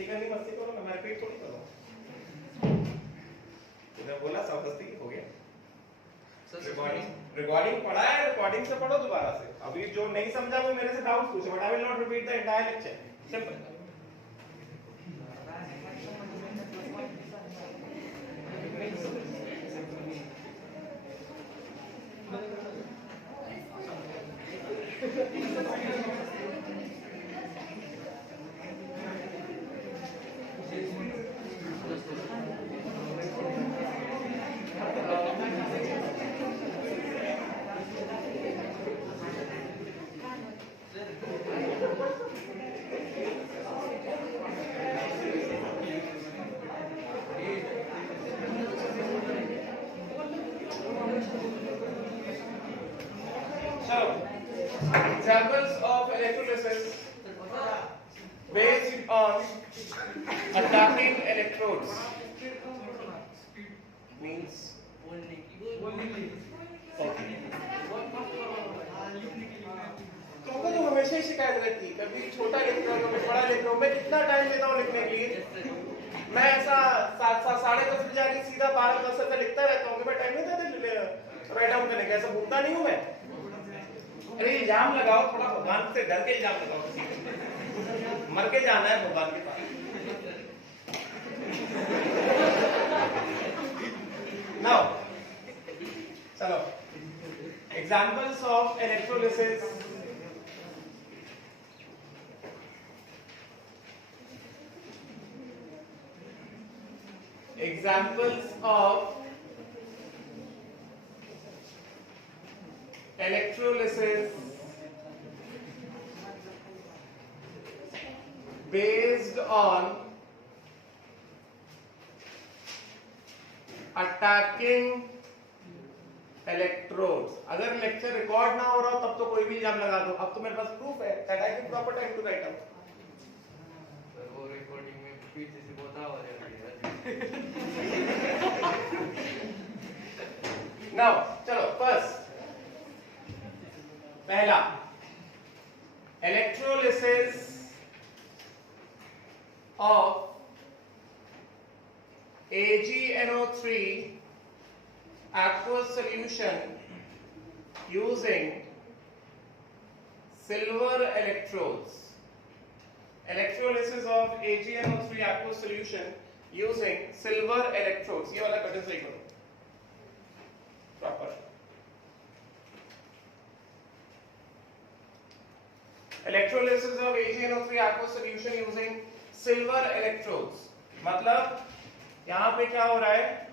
मस्ती करनी मस्ती करो ना, मैं रिपीट थोड़ी करूँ। तुमने बोला सब मस्ती हो गया। रिकॉर्डिंग पढ़ा है, रिकॉर्डिंग से पढ़ो दोबारा से। अभी जो नहीं समझा वो मेरे से डाउट पूछो, but I will not repeat the entire lecture. Simple. Examples of electrolysis based on attacking electrodes means तुमको तो हमेशा ही शिकायत रहती है, कभी छोटा लिख रहा हूँ कभी बड़ा लिख रहा हूँ। मैं कितना टाइम लेता हूँ लिखने के लिए? मैं ऐसा 7:30 बजे आके सीधा 12-10 तक लिखता रहता हूँ। मैं टाइम नहीं देता राइट डाउन करने का, ऐसा भूलता नहीं हूँ मैं। अरे इल्जाम लगाओ थोड़ा, भगवान से डर के इल्जाम लगाओ किसी को। मर के जाना है भगवान के पास। नाउ चलो, examples of electrolysis. Examples of electrolysis based on attacking electrodes। अगर लेक्चर रिकॉर्ड ना हो रहा हो तब तो कोई भी इल्जाम लगा दो। अब तो मेरे पास प्रूफ है that I took proper time to write out। वो रिकॉर्डिंग में पीछे से बता हो रहा है। Now चलो फर्स्ट पहला electrolysis of AgNO3 aqueous solution using silver electrodes। Electrolysis of AgNO3 aqueous solution using silver electrodes। ये वाला कटन सही करो proper. Electrolysis of AgNO3 aqueous solution using silver electrodes। मतलब यहां पे क्या हो रहा है?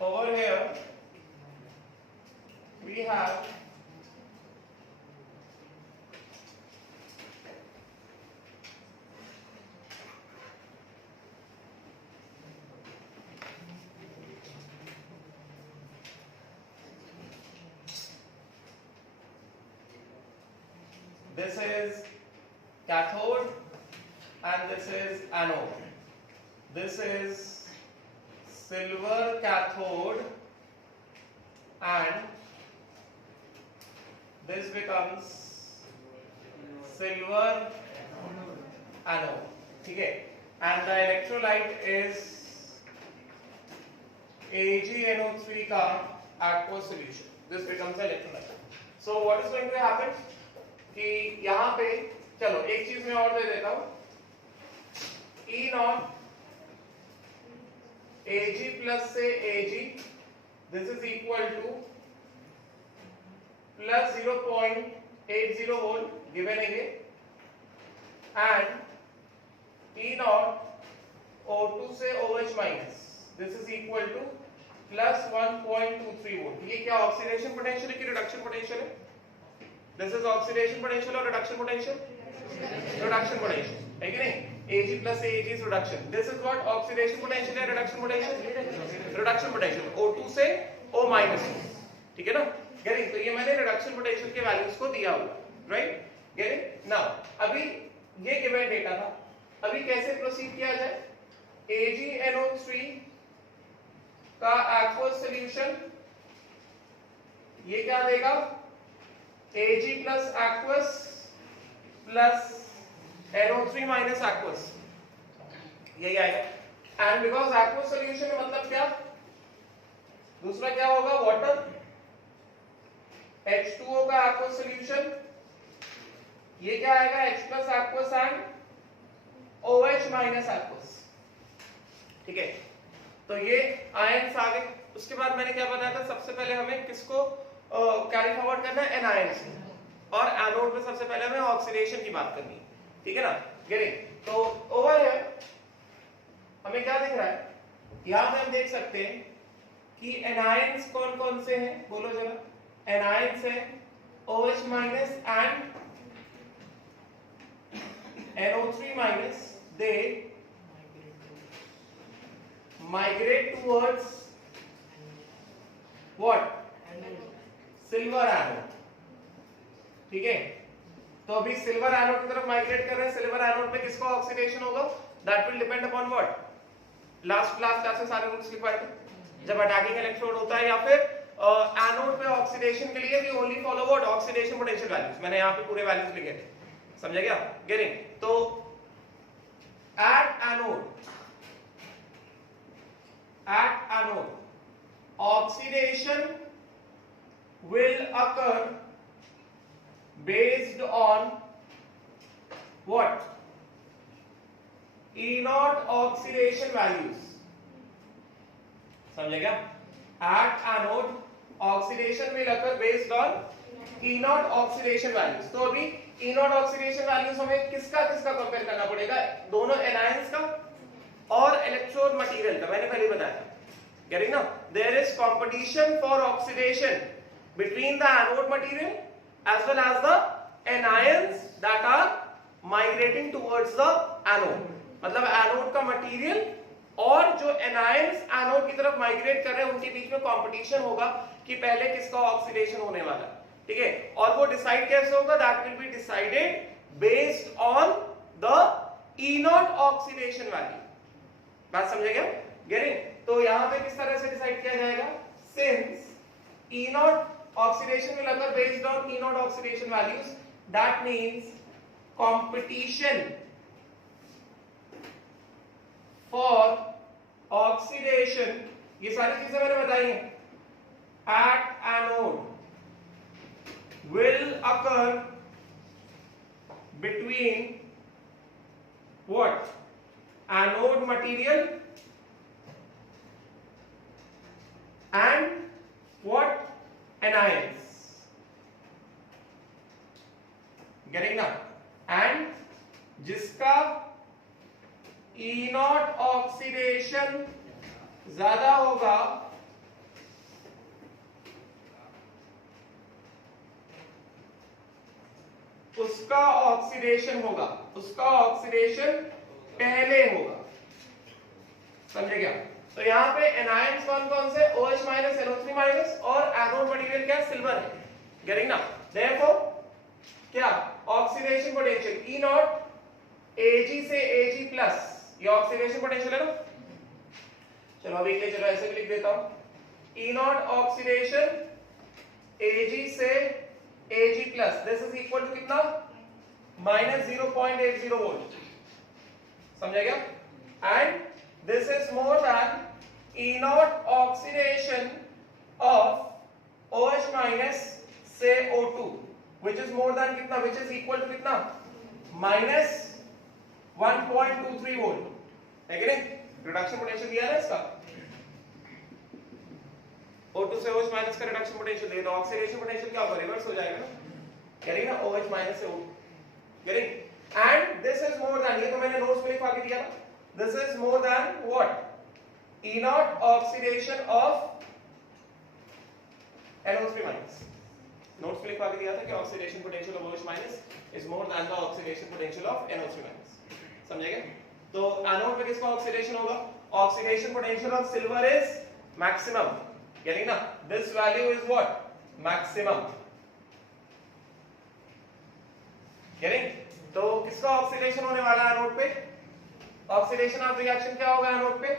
Over here we have this is cathode and this is anode। This is silver cathode and this becomes silver anode। ठीक है, and the electrolyte is AgNO3 का aqueous solution। This becomes the electrolyte। So what is going to happen कि यहाँ पे चलो एक चीज मैं और दे देता हूँ, E नॉट Ag प्लस से Ag, this is equal to plus 0.80 volt given again, and E naught O2 से OH minus, this is equal to plus 1.23 volt। ये क्या ऑक्सीडेशन पोटेंशियल है कि रिडक्शन पोटेंशियल है? This is oxidation potential और reduction potential? Reduction potential है कि नहीं? Ag plus Ag is reduction। This is what oxidation potential है, reduction potential? Reduction potential O2 से O minus, ठीक है ना? Getting? तो ये मैंने reduction potential के values को दिया हुआ, right? Getting? Now अभी ये given data था, अभी कैसे proceed किया जाए? AgNO3 का aqueous solution ये क्या देगा, Ag plus aqueous plus NO3 minus aqueous, यही आएगा। एंड बिकॉज aqueous solution में मतलब क्या, दूसरा क्या होगा, वाटर, H2O का aqueous solution, ये क्या आएगा, H plus aqueous and OH minus aqueous, ठीक है। तो ये आयंस आ गए। उसके बाद मैंने क्या बताया था, सबसे पहले हमें किसको कैरी फॉरवर्ड करना है, एनायंस, और एनोड में सबसे पहले हमें ऑक्सीडेशन की बात करनी है, ठीक है ना, गेटिंग। तो ओवर है हमें क्या दिख रहा है, यहां पे हम देख सकते हैं कि एनायंस कौन कौन से हैं, बोलो जरा। एनायंस है OH minus and NO3 minus, they migrate towards what, silver anode, ठीक है। तो अभी सिल्वर एनोड की तरफ माइग्रेट कर रहे हैं। सिल्वर एनोड में किसका ऑक्सीडेशन होगा, that will depend upon what, last class से सारे रूल्स लिखवाए थे, जब अटैकिंग इलेक्ट्रोड होता है या फिर एनोड पे ऑक्सीडेशन के लिए we only follow what, oxidation potential values. मैंने यहाँ पे पूरे वैल्यूज लिखे थे, समझ गया, गेटिंग। तो at anode oxidation will occur based on what, E0 oxidation values, समझे क्या। At anode oxidation will occur based on E0 oxidation values। तो अभी E0 oxidation values हमें किसका कंपेयर करना पड़ेगा, दोनों एनायंस का और इलेक्ट्रोड मटेरियल का, मैंने पहले बताया था, गेटिंग ना। There is competition for oxidation between the anode material as well as the anions that are migrating towards the anode। मतलब एनोड का मटेरियल और जो एनायंस एनोड की तरफ माइग्रेट कर रहे हैं उनके बीच में कंपटीशन होगा कि पहले किसका ऑक्सीडेशन होने वाला है, ठीक है। और वो डिसाइड कैसे होगा, that will be decided based on the E0 oxidation value. बात समझे क्या, गेटिंग। तो यहां पे किस तरह से डिसाइड किया जाएगा, since E0 oxidation will occur based on E0 oxidation values, that means competition for oxidation, ये सारी चीजें मैंने बताई हैं, at anode will occur between what, anode material and what, anions, getting now, and जिसका E0 ऑक्सीडेशन ज्यादा होगा उसका ऑक्सीडेशन होगा, उसका ऑक्सीडेशन पहले होगा, समझे क्या। तो यहाँ पे एनायंस कौन कौन से, OH माइनस, NO3 माइनस, और एनोड मटेरियल क्या, सिल्वर है, गेटिंग ना। देयरफॉर क्या, ऑक्सीडेशन पोटेंशियल E0 Ag से Ag प्लस, ये ऑक्सीडेशन पोटेंशियल है ना। चलो अभी के लिए चलो ऐसे भी लिख देता हूं, E0 ऑक्सीडेशन Ag से Ag plus, this is equal to कितना, -0.80 वोल्ट, समझ गया। And this is more than E0 oxidation of OH minus say O2, which is more than कितना, which is equal to कितना, -1.23 वोल्ट, है कि नहीं। Reduction potential दिया ना इसका, O2 से OH माइनस का रिडक्शन पोटेंशियल दिया, तो ऑक्सीडेशन पोटेंशियल क्या होगा, रिवर्स हो जाएगा ना, करेंगे ना, OH माइनस से O2, करेंगे। And this is more than, ये तो मैंने नोट्स में लिखवा के दिया था, this is more than what, E0 oxidation of NO3 minus। Notes में लिखवा के दिया था कि oxidation potential of OH minus is more than the oxidation potential of NO3 minus, समझेगा। तो एनोड पे किसका ऑक्सीडेशन होगा, oxidation potential of silver is maximum, यानी ना this value is what, maximum, यानी तो किसका ऑक्सीडेशन होने वाला है एनोड पे, ऑक्सीडेशन ऑफ रिएक्शन क्या होगा एनोड पे?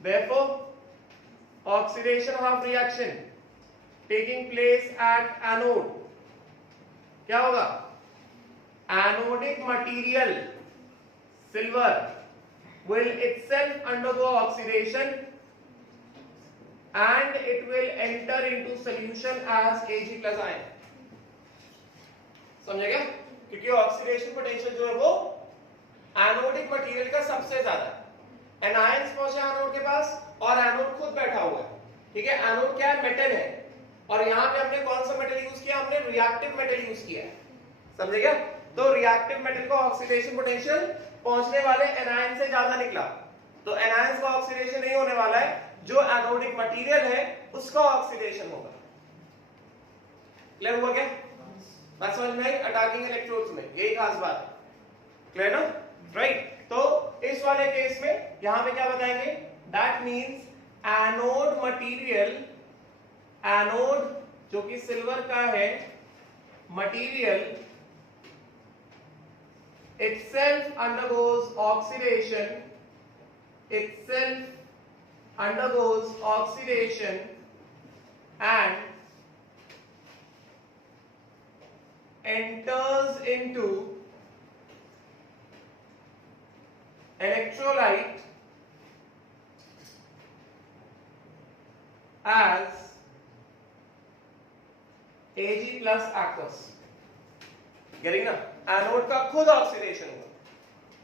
Therefore, oxidation of reaction taking place at anode क्या होगा? Anodic material silver will itself undergo oxidation and it will enter into solution as Ag plus ion. समझे क्या? क्योंकि ऑक्सीडेशन पोटेंशियल जो है वो एनोडिक मटेरियल का सबसे ज्यादा है। एनायंस पहुंचे एनोड के पास और एनोड खुद बैठा हुआ है, ठीक है। एनोड क्या है? मेटल है, और यहाँ पे हमने कौन सा मेटल यूज किया? हमने रिएक्टिव मेटल यूज किया है, समझे क्या? तो रिएक्टिव मेटल को ऑक्सीडेशन पोटेंशियल पहुंचने वाले एनायन से ज्यादा निकला, तो एनायंस का ऑक्सीडेशन नहीं होने वाला है, जो एनोडिक मटेरियल है उसका ऑक्सीडेशन होगा। क्लियर हुआ क्या? बात समझ में आई? अटैकिंग इलेक्ट्रोड्स में यही खास बात है, क्लियर ना? राइट। तो इस वाले केस में यहां पे क्या बताएंगे? That means anode material, anode जो कि सिल्वर का है material itself undergoes oxidation, itself undergoes oxidation and enters into electrolyte as Ag plus aqueous. Getting ना? एनोड का खुद ऑक्सीडेशन हुआ,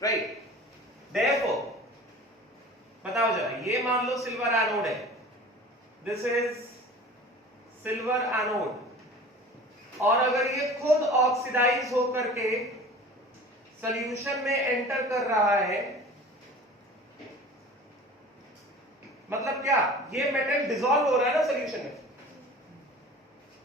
राइट। देयरफॉर बताओ जरा, ये मान लो सिल्वर एनोड है, दिस इज सिल्वर एनोड, और अगर ये खुद ऑक्सीडाइज होकर के सॉल्यूशन में एंटर कर रहा है, मतलब क्या? ये मेटल डिसॉल्व हो रहा है ना सॉल्यूशन में,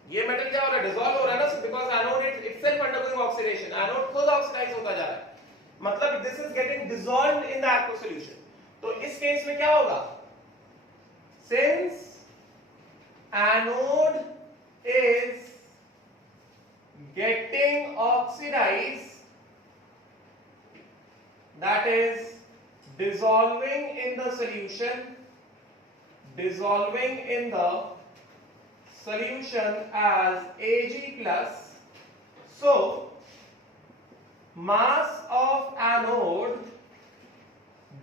ये मेटल क्या हो रहा है? डिसॉल्व हो रहा है ना, because anode itself undergoing oxidation, anode खुद ऑक्सीडाइज होता जा रहा है, मतलब this is getting dissolved in the aqueous solution. तो इस केस में क्या होगा? Since anode is getting oxidized, that is dissolving in the solution, dissolving in the solution as Ag plus, so mass of anode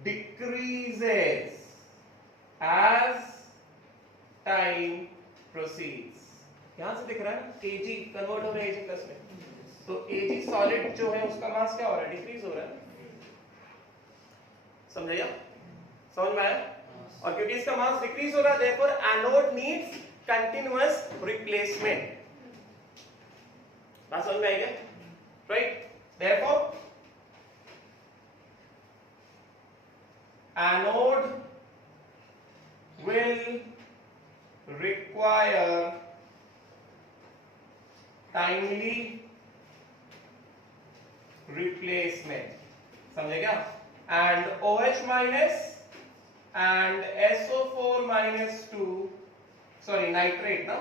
decreases as time proceeds। यहां से दिख रहा है Ag कन्वर्ट हो रहा है Ag प्लस में, तो Ag सॉलिड जो है उसका मास क्या हो रहा है? डिक्रीज हो रहा है, समझे क्या? समझ में आया? और क्योंकि इसका मास डिक्रीज हो रहा है, therefore anode needs continuous replacement. बात समझ में आई क्या? Right. Therefore anode will require timely replacement, समझे क्या? And OH minus and SO4 minus 2, sorry nitrate ना,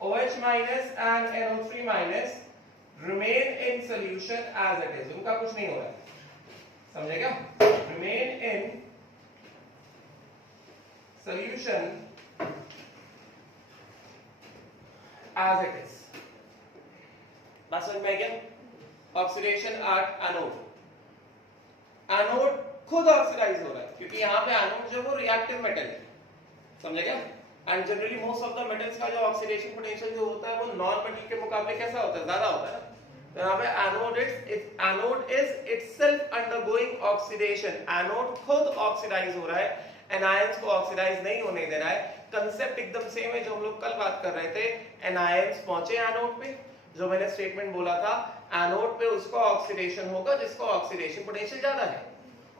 OH minus and NO3 minus remain in solution as it is, उनका कुछ नहीं हो रहा है, समझे क्या? Remain in solution as it is। बात समझ में आई क्या? ऑक्सीडेशन एट एनोड, एनोड खुद ऑक्सीडाइज हो रहा है, क्योंकि यहाँ पे एनोड जो वो रिएक्टिव मेटल है, समझे क्या? And generally most of the metals का जो ऑक्सीडेशन पोटेंशियल जो होता है वो नॉन मेटल के मुकाबले कैसा होता है? ज्यादा होता है ना। तो यहाँ पे anode is itself undergoing oxidation, anode खुद ऑक्सीडाइज हो रहा है, एनायंस को ऑक्सीडाइज नहीं होने दे रहा है। कंसेप्ट एकदम सेम है जो हम लोग कल बात कर रहे थे। एनायंस पहुंचे एनोड पे, जो मैंने स्टेटमेंट बोला था, एनोड पे उसका ऑक्सीडेशन होगा जिसका ऑक्सीडेशन पोटेंशियल ज्यादा है,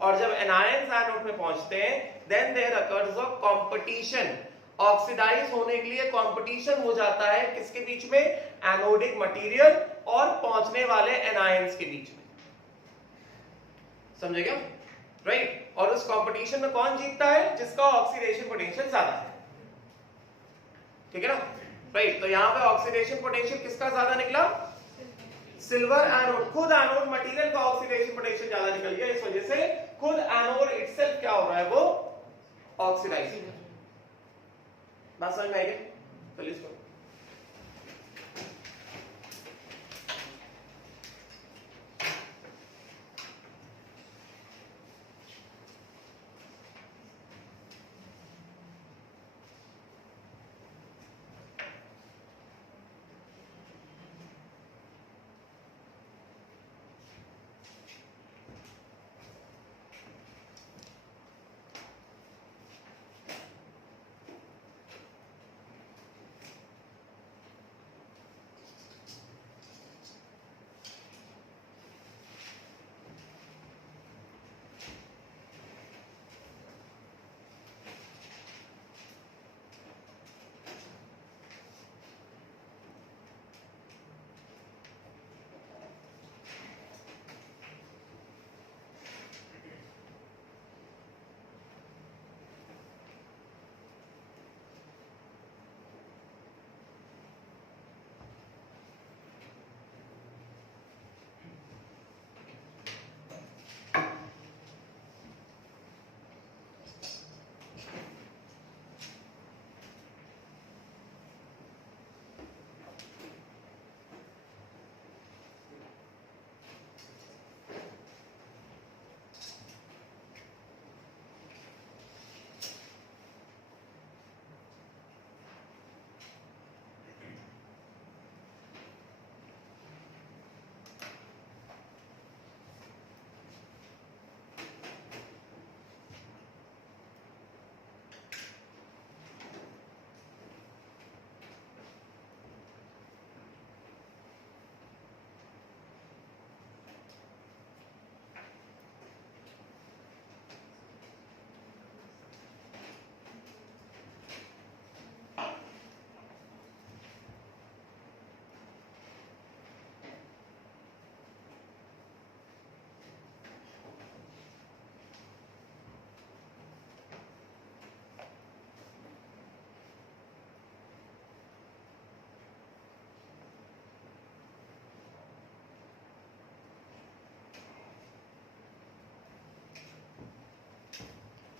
और जब एनायंस एनोड पे पहुंचते हैं then there occurs a competition, oxidise होने के लिए कंपटीशन हो जाता है किसके बीच में? एनोडिक मटेरियल और पहुंचने वाले एनायंस के बीच में, समझे क्या? राइट। और उस कंपटीशन में कौन जीतता है? जिसका ऑक्सीडेशन पोटेंशियल ज्यादा है, ठीक है ना? राइट। तो यहां पे ऑक्सीडेशन पोटेंशियल किसका ज्यादा निकला? सिल्वर एनोड, खुद एनोड मटेरियल का ऑक्सीडेशन पोटेंशियल ज्यादा निकल गया, इस वजह से खुद एनोड इटसेल्फ क्या हो रहा है, वो ऑक्सीडाइज। बात समझ में आई क्या? चलिए इसको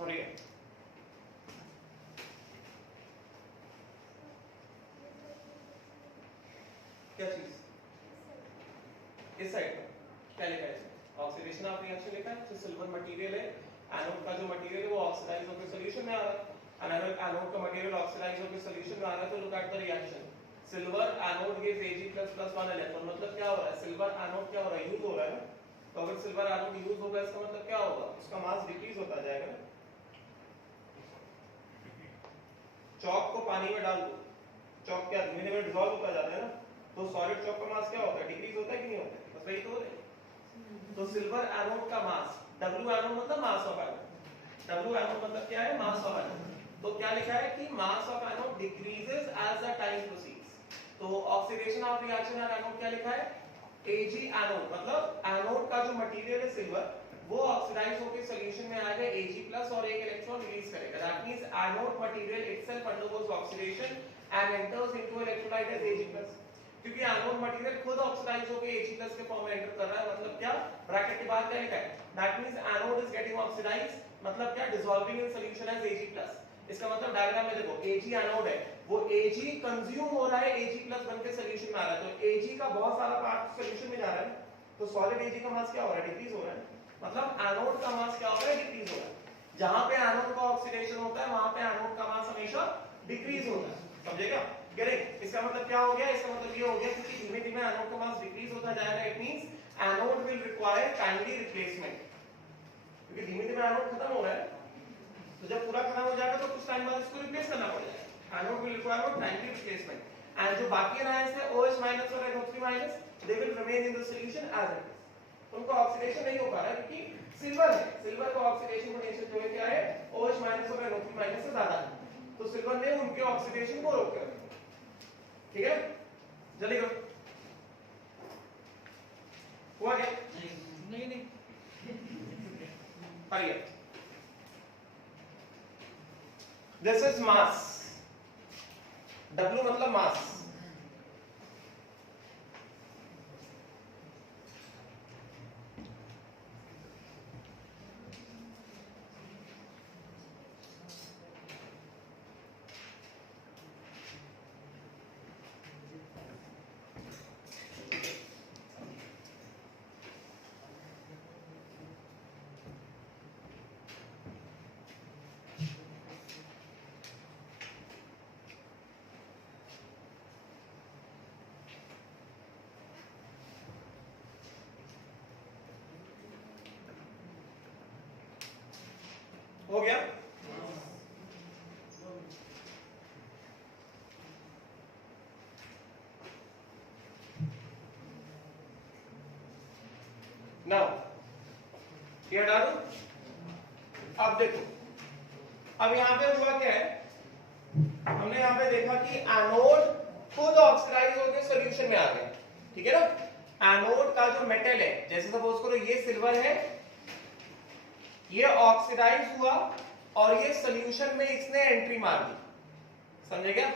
सॉरी क्या चीज इस साइड पर क्या लिखा है इसमें? ऑक्सीडेशन ऑफ रिएक्शन लिखा है। जो सिल्वर मटेरियल है, एनोड का जो मटेरियल है वो ऑक्सीडाइज होकर सॉल्यूशन में आ रहा है। अगर एनोड का मटेरियल ऑक्सीडाइज होकर सॉल्यूशन में आ रहा है तो look at the reaction. Silver anode gives Ag++1 electron. मतलब क्या हो रहा है? सिल्वर एनोड क्या हो रहा है? यूज हो रहा है ना। तो अगर सिल्वर एनोड यूज होगा इसका मतलब क्या होगा? उसका मास डिक्रीज होता जाएगा। चॉक को पानी में डाल दो, चॉक क्या धीमे धीमे डिसॉल्व होता जाता है ना, तो सॉलिड चॉक का मास क्या होता है? डिक्रीज होता है कि नहीं होता है? बस वही तो है। तो सिल्वर एनोड का मास W एनोड मतलब mass of anode. W anode मतलब क्या है? Mass of anode. तो क्या लिखा है कि mass of anode decreases as the time proceeds. तो oxidation of reaction on anode क्या लिखा है? Ag एनोड मतलब एनोड का जो मटेरियल है सिल्वर वो ऑक्सीडाइज होकर सॉल्यूशन में आएगा Ag+ और एक इलेक्ट्रॉन रिलीज करेगा। That means anode material itself undergoes oxidation and enters into electrolyte as Ag+। क्योंकि एनोड मटेरियल खुद ऑक्सीडाइज होकर Ag+ के फॉर्म में एंटर कर रहा है। मतलब क्या? ब्रैकेट के बाद क्या लिखा है? That means anode is getting oxidise, मतलब क्या? Dissolving in solution as Ag+। इसका मतलब डायग्राम में देखो Ag एनोड है, वो Ag कंज्यूम हो रहा है, Ag+ बन के सॉल्यूशन में आ रहा है। तो Ag का बहुत सारा पार्ट सॉल्यूशन में जा रहा है, तो सॉलिड Ag का मास क्या हो रहा है? डिक्रीज हो रहा है। मतलब एनोड का मास क्या हो रहा है? डिक्रीज हो रहा है। जहां पे एनोड का ऑक्सीडेशन होता है वहां पे एनोड का मास हमेशा डिक्रीज होता है। समझेगा? करेक्ट। इसका मतलब क्या हो गया? इसका मतलब ये हो गया क्योंकि धीमे धीमे एनोड का मास डिक्रीज होता जाएगा, it means anode will require timely replacement. क्योंकि धीमे धीमे एनोड खत्म हो रहा है, तो जब पूरा खत्म हो जाएगा तो कुछ टाइम बाद इसको रिप्लेस करना पड़ेगा। Anode will require timely replacement and जो बाकी आयंस है OH- और NO3- they will remain in the solution as it is. उनका ऑक्सीडेशन नहीं हो पा रहा है क्योंकि सिल्वर है, सिल्वर का ऑक्सीडेशन पोटेंशियल जो है क्या है? OH- और NO3- से ज्यादा है, तो सिल्वर ने उनके ऑक्सीडेशन को रोक कर। ठीक है, जल्दी करो। हुआ क्या? नहीं आइए, दिस इज मास। W मतलब मास। हो गया? नाउ ये हटा दो। अब देखो, अब यहां पे हुआ क्या है, हमने यहां पे देखा कि एनोड खुद ऑक्सीडाइज होकर सॉल्यूशन में आ गया, ठीक है ना। एनोड का जो मेटल है, जैसे सपोज करो ये सिल्वर है, ये ऑक्सीडाइज हुआ और ये सॉल्यूशन में इसने एंट्री मार दी, समझे क्या?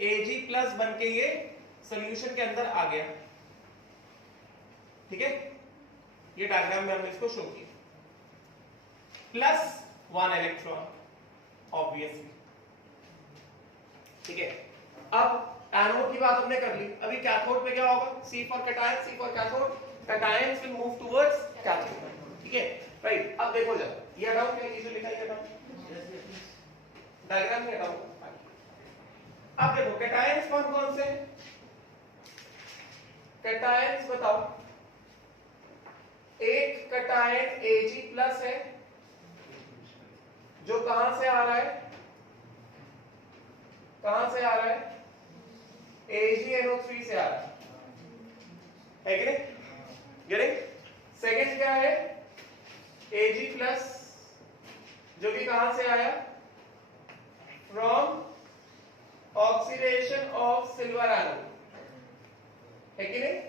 Ag+ बन के ये सॉल्यूशन के अंदर आ गया, ठीक है। ये डायग्राम में हमने इसको शो किया। +1 इलेक्ट्रॉन ऑब्वियसली, ठीक है। अब एनोड की बात हमने कर ली, अभी कैथोड पे क्या होगा? C for cation, C for cathode, cations will move towards cathode, ठीक है, राइट। अब देखो जरा, ये हटाओ, क्या ये जो लिखा है हटाओ, डायग्राम में हटाओ। अब देखो कैटायंस कौन कौन से? कैटायंस बताओ। एक कैटायन Ag+ है, जो कहां से आ रहा है? कहां से आ रहा है? AgNO3 से आ रहा है कि नहीं? गेटिंग? सेकंड क्या है? Ag+, जो कि कहां से आया? From oxidation of silver anode, है कि नहीं?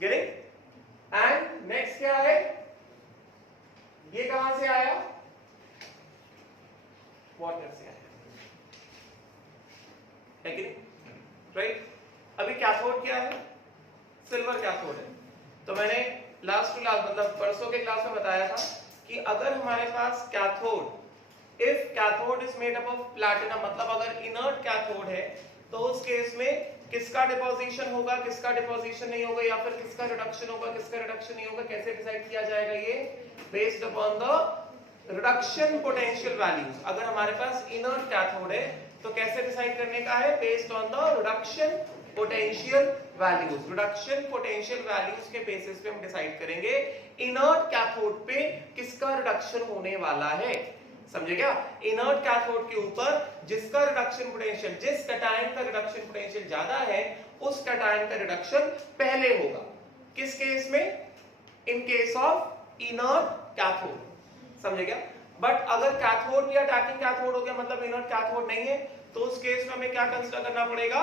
गेटिंग? एंड नेक्स्ट क्या है? ये कहां से आया? वाटर से आया, है कि नहीं? राइट। अभी कैथोड क्या है? सिल्वर कैथोड है। तो मैंने लास्ट टू लास्ट मतलब परसों के क्लास में बताया था कि अगर हमारे पास cathode, if cathode is made up of platinum, मतलब अगर इनर्ट कैथोड है, तो उस केस में किसका डिपोजिशन होगा, किसका डिपोजिशन नहीं होगा, या फिर किसका रिडक्शन होगा, किसका रिडक्शन नहीं होगा, कैसे डिसाइड किया जाएगा? ये based upon the reduction potential values. अगर हमारे पास इनर्ट कैथोड है तो कैसे डिसाइड करने का है? Based on the reduction potential values. Reduction potential values के बेसिस पे हम डिसाइड करेंगे इनर्ट कैथोड पे किसका रिडक्शन होने वाला है, समझे क्या? इनर्ट कैथोड के ऊपर जिसका रिडक्शन पोटेंशियल, जिस कैटायन का रिडक्शन पोटेंशियल ज्यादा है, उस कैटायन का रिडक्शन पहले होगा। किस केस में? In case of inert cathode, समझे क्या? बट अगर कैथोड भी अटैकिंग कैथोड हो गया, मतलब इनर्ट कैथोड नहीं है, तो उस केस में हमें क्या कंसीडर करना पड़ेगा?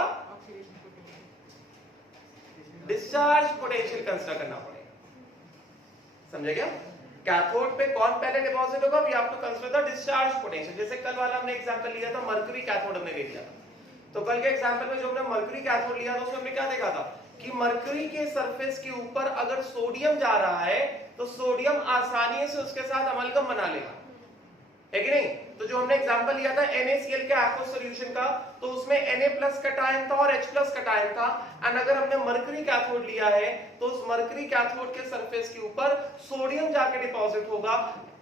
डिस्चार्ज पोटेंशियल कंसीडर करना पड़ेगा, समझे क्या? कैथोड पे कौन पहले डिपॉजिट होगा? We have to consider the discharge potential. जैसे कल वाला हमने एग्जांपल लिया था, मरकरी कैथोड हमने ले लिया था। तो कल के एग्जांपल में जो हमने मरकरी कैथोड लिया था, उसमें हमने क्या देखा था कि मरकरी के सरफेस के ऊपर अगर सोडियम जा रहा है तो सोडियम आसानी से उसके साथ अमलगम बना लेगा, है कि नहीं? तो जो हमने एग्जांपल लिया था NaCl के aqueous सॉल्यूशन का, तो उसमें Na+ कैटायन था और H+ कैटायन था। एंड अगर हमने मरकरी कैथोड लिया है तो उस मरकरी कैथोड के सरफेस के ऊपर सोडियम जाके डिपॉजिट होगा,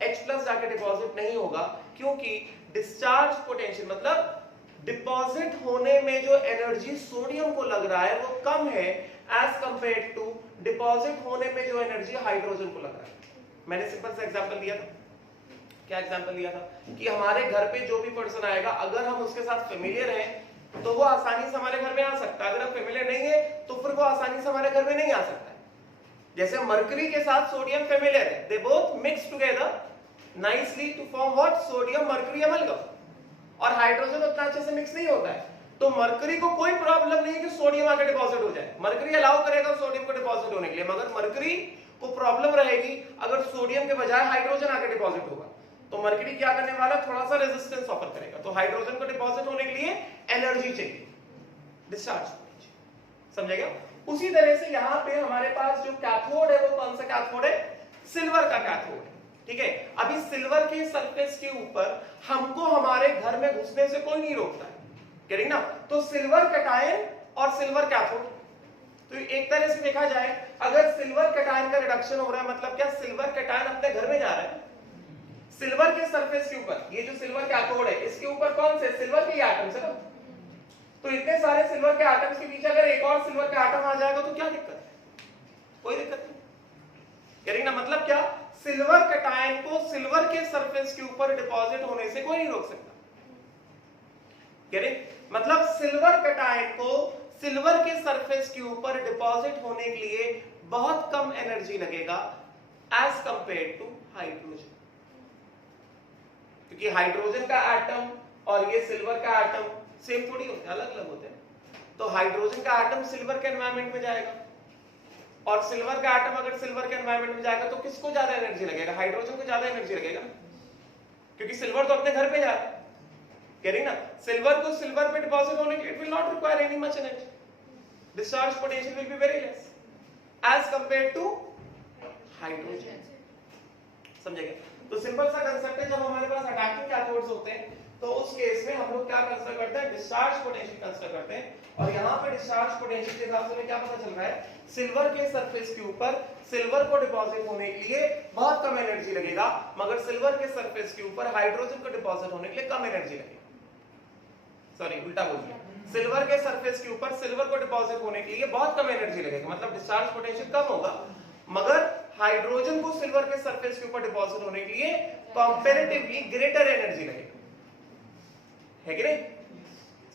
H+ जाके डिपॉजिट नहीं होगा, क्योंकि डिस्चार्ज पोटेंशियल मतलब डिपॉजिट होने में जो एनर्जी सोडियम को लग रहा है वो कम है एज कंपेयर्ड टू डिपॉजिट होने में जो एनर्जी हाइड्रोजन को लग रहा है। मैंने सिंपल सा एग्जांपल दिया था। क्या एग्जांपल लिया था? कि हमारे घर पे जो भी पर्सन आएगा, अगर हम उसके साथ फेमिलियर हैं तो वो आसानी से हमारे घर में आ सकता है, अगर हम फेमिलियर नहीं है तो फिर वो आसानी से हमारे घर में नहीं आ सकता है। जैसे मरकरी के साथ सोडियम फेमिलियर है, they both mix together nicely to form what? Sodium mercury amalgam. और हाइड्रोजन उतना अच्छे से मिक्स नहीं होता है, तो मरकरी को कोई प्रॉब्लम नहीं है कि सोडियम आके डिपॉजिट हो जाए। मरकरी अलाउ करेगा सोडियम को डिपॉजिट होने के लिए, मगर मरकरी को प्रॉब्लम रहेगी अगर सोडियम के बजाय हाइड्रोजन आके डिपॉजिट होगा। तो मरकरी क्या करने वाला? थोड़ा सा रेजिस्टेंस ऑफर करेगा। तो हाइड्रोजन को डिपॉजिट होने के लिए एनर्जी चाहिए, डिस्चार्ज, समझेगा? उसी तरह से यहां पे हमारे पास जो कैथोड है वो कौन सा कैथोड है? सिल्वर का कैथोड है, ठीक है। अभी सिल्वर के सरफेस के ऊपर हमको हमारे घर में घुसने से कोई नहीं रोकता है, करेंगे ना? तो सिल्वर कैटायन और सिल्वर कैथोड, तो एक तरह से देखा जाए अगर सिल्वर कैटायन का रिडक्शन हो रहा है, मतलब क्या? सिल्वर कैटायन अपने घर में जा रहा है। सिल्वर के सरफेस के ऊपर ये जो सिल्वर कैथोड है, इसके ऊपर कौन से? सिल्वर के एटम्स है ना। तो इतने सारे सिल्वर के एटम्स के बीच अगर एक और सिल्वर का एटम आ जाएगा तो क्या दिक्कत है? कोई दिक्कत नहीं, करेंगे ना? मतलब क्या? सिल्वर कैटायन को सिल्वर के सरफेस के ऊपर डिपॉजिट होने से कोई नहीं रोक सकता। मतलब सिल्वर कैटायन को सिल्वर के सरफेस के ऊपर डिपॉजिट होने के लिए बहुत कम एनर्जी लगेगा एज कंपेयर टू हाइड्रोजन, क्योंकि हाइड्रोजन का एटम और ये सिल्वर का एटम सेम थोड़ी होते हैं, अलग अलग होते हैं। तो हाइड्रोजन का एटम सिल्वर के एनवायरनमेंट में जाएगा और सिल्वर का एटम अगर सिल्वर के एनवायरनमेंट में जाएगा तो किसको ज्यादा एनर्जी लगेगा? हाइड्रोजन को ज्यादा एनर्जी लगेगा, क्योंकि सिल्वर तो अपने घर पे जा रहा है। कह रही ना, सिल्वर को सिल्वर पे डिपॉजिट होने के लिए it will not require any much energy, discharge potential will be very less as compare to hydrogen. समझेगा? तो सिंपल सा कंसेप्ट है, जब हमारे पास अटैकिंग कैथोड्स होते हैं तो उस केस में हम लोग क्या कंसीडर करते हैं? डिस्चार्ज पोटेंशियल कंसीडर करते हैं। और यहाँ पे डिस्चार्ज पोटेंशियल के हिसाब से हमें क्या पता चल रहा है? सिल्वर के सरफेस के ऊपर सिल्वर को डिपॉजिट होने के लिए बहुत कम एनर्जी लगेगा, मगर सिल्वर के सरफेस के ऊपर हाइड्रोजन को डिपॉजिट होने के लिए कम एनर्जी लगेगा। सॉरी, उल्टा बोल दिया। सिल्वर के सरफेस के ऊपर सिल्वर को डिपॉजिट होने के लिए बहुत कम एनर्जी लगेगा, मतलब डिस्चार्ज पोटेंशियल कम होगा, मगर हाइड्रोजन को सिल्वर के सरफेस के ऊपर डिपॉजिट होने के लिए कंपैरेटिवली ग्रेटर एनर्जी लगेगा, है कि नहीं?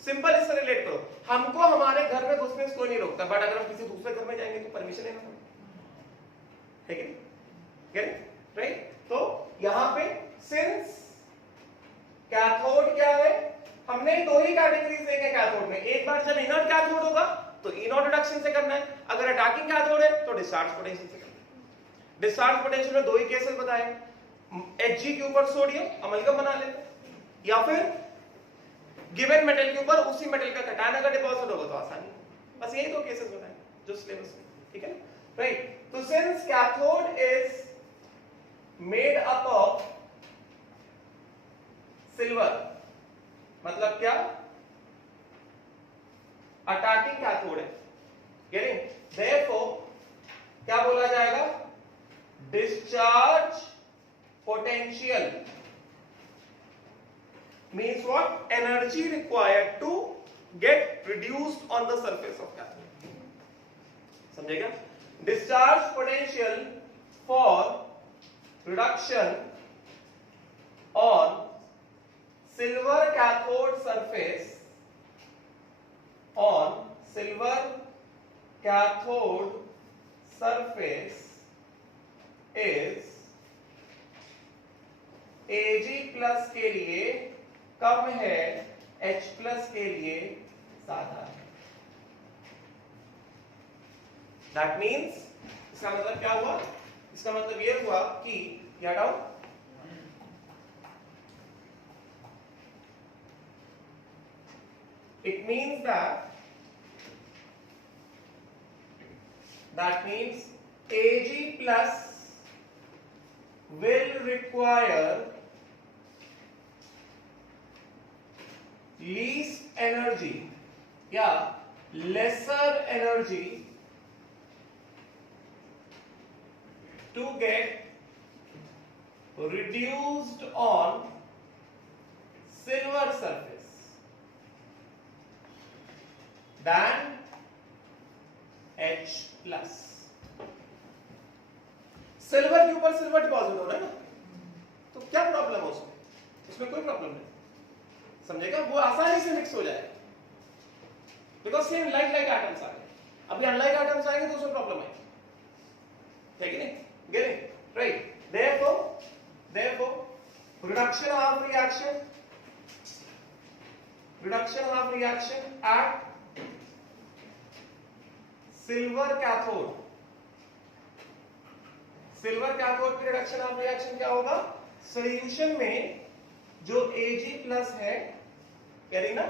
सिंपल इससे रिलेट करो। हमको हमारे घर में घुसने से कोई नहीं रोकता, बट अगर हम किसी दूसरे घर में जाएंगे तो परमिशन लेना पड़ेगा, है कि नहीं? राइट? तो यहां पे सिंस कैथोड क्या है, हमने दो ही कैटेगरीज देखे कैथोड में। एक बार जब इनर्ट कैथोड होगा तो इनर्ट रिडक्शन से करना है, अगर अटैकिंग कैथोड है तो डिस्चार्ज पोटेंशियल से करना है। डिस्चार्ज पोटेंशियल में दो ही केसेस बताए, Hg के ऊपर सोडियम अमलगम बना लेते, या फिर गिवन मेटल के ऊपर उसी मेटल का कैटायन अगर डिपॉजिट होगा तो आसानी, बस यही दो केसेस बताए जो सिलेबस में, ठीक है ना? राइट? तो since cathode is made up of silver, मतलब क्या? अटैकिंग कैथोड है, यानी देयरफॉर क्या बोला जाएगा? Discharge potential means what? Energy required to get reduced on the surface of cathode. समझेगा? Discharge potential for reduction on silver cathode surface, on silver cathode surface is Ag plus के लिए कम है, H plus के लिए ज्यादा है। That means, इसका मतलब क्या हुआ? इसका मतलब ये हुआ कि क्या down? It means that means Ag plus will require least energy या lesser energy to get reduced on silver surface than H plus। Silver के ऊपर सिल्वर डिपॉजिट हो रहा है ना, तो क्या प्रॉब्लम है उसमें? उसमें कोई प्रॉब्लम नहीं, समझेगा? वो आसानी से मिक्स हो जाएगा, बिकॉज सेम लाइक एटम्स आ गए। अभी अनलाइक एटम्स आएंगे तो उसमें प्रॉब्लम आएगी, ठीक है नहीं? Getting right? therefore reduction of reaction at silver cathode की रिडक्शन ऑफ रिएक्शन क्या होगा? सॉल्यूशन में जो Ag प्लस है, कह रही ना,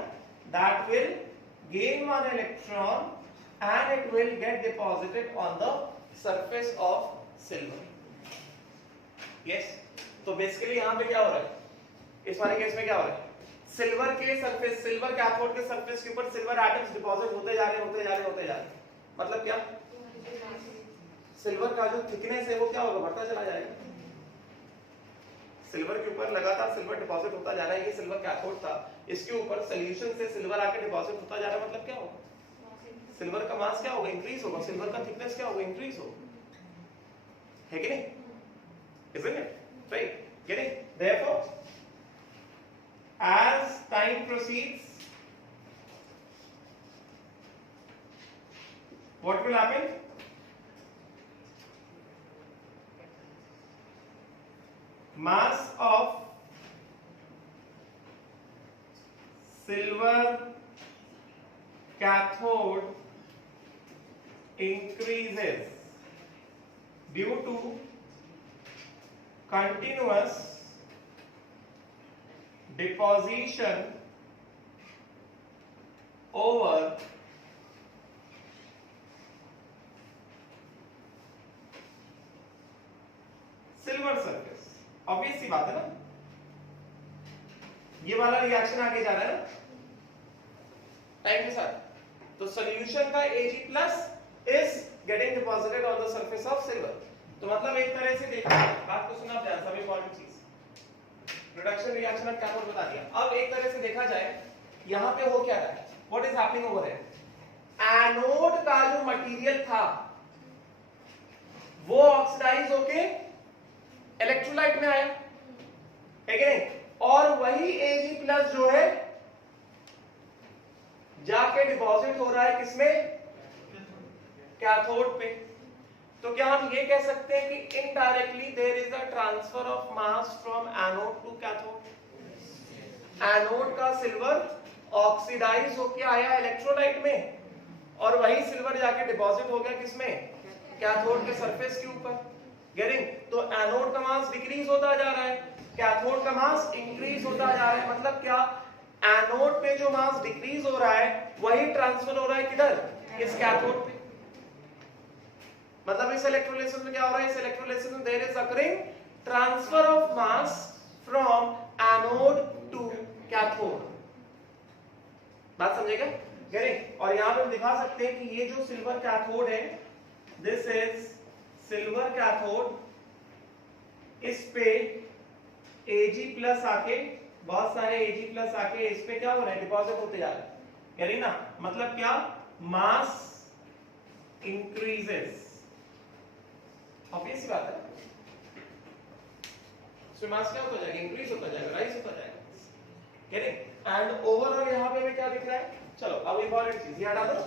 that will gain one electron and it will get deposited on the surface of silver। yes, तो बेसिकली यहां पे क्या हो रहा है? इस वाले केस में क्या हो रहा है? सिल्वर के सरफेस, सिल्वर कैथोड के सरफेस के ऊपर सिल्वर एटम्स डिपॉजिट होते जा रहे हैं। मतलब क्या? सिल्वर का जो थिकनेस है वो क्या होगा? बढ़ता चला जाएगा। सिल्वर के ऊपर लगातार सिल्वर डिपॉजिट होता जा रहा है, ये सिल्वर कैथोड था, इसके ऊपर सॉल्यूशन से सिल्वर आके डिपॉजिट होता जा रहा है, मतलब क्या होगा? सिल्वर का मास क्या होगा? इंक्रीज होगा, सिल्वर का थिकनेस क्या होगा? इंक्रीज होगा, है कि नहीं? isn't it? Right? Getting? Therefore, as time proceeds, what will happen? Mass of silver cathode increases due to continuous deposition over silver surface. Obvious सी बात है ना, ये वाला रिएक्शन आगे जा रहा है ना टाइम के साथ। तो सॉल्यूशन का Ag plus is getting deposited on the surface of silver. तो मतलब एक तरह से देखो, बात को सुना ध्यान, सब इंपॉर्टेंट चीज, रिडक्शन रिएक्शन अब क्या बोल बता दिया। अब एक तरह से देखा जाए, यहां पे हो क्या रहा है, what is happening over here, anode का जो मटेरियल था वो ऑक्सीडाइज होके इलेक्ट्रोलाइट में आया है कि नहीं, और वही Ag प्लस जो है जाके डिपॉजिट हो रहा है किसमें, कैथोड पे। तो क्या हम ये कह सकते हैं कि indirectly there is a transfer of mass from anode to cathode. Anode का सिल्वर ऑक्सीडाइज होके आया इलेक्ट्रोलाइट में, और वही सिल्वर जाके डिपॉजिट हो गया किसमें, कैथोड के सरफेस के ऊपर। गेटिंग? तो एनोड का मास डिक्रीज होता जा रहा है, कैथोड का मास इंक्रीज होता जा रहा है। मतलब क्या, एनोड पे जो मास डिक्रीज हो रहा है वही ट्रांसफर हो रहा है किधर, इस कैथोड पे। मतलब इस इलेक्ट्रोलाइसिस में क्या हो रहा है, इस इलेक्ट्रोलाइसिस में there is occurring transfer of mass from anode to cathode. बात समझेगा? गेटिंग? और यहां पे हम दिखा सकते हैं कि ये जो सिल्वर कैथोड है, दिस इज सिल्वर कैथोड, इस पे Ag प्लस आके, बहुत सारे Ag प्लस आके इस पे क्या हो रहा है, डिपॉजिट होते जा रहे हैं, कह रही ना। मतलब क्या, मास इंक्रीजेस, ऑब्वियस बात है, सो मास क्या होता जाएगा, इंक्रीज होता जाएगा, राइज होता जाएगा, कह रही। एंड ओवरऑल यहां पे हमें क्या दिख रहा है, चलो अब इंपॉर्टेंट चीज ये हटा दो।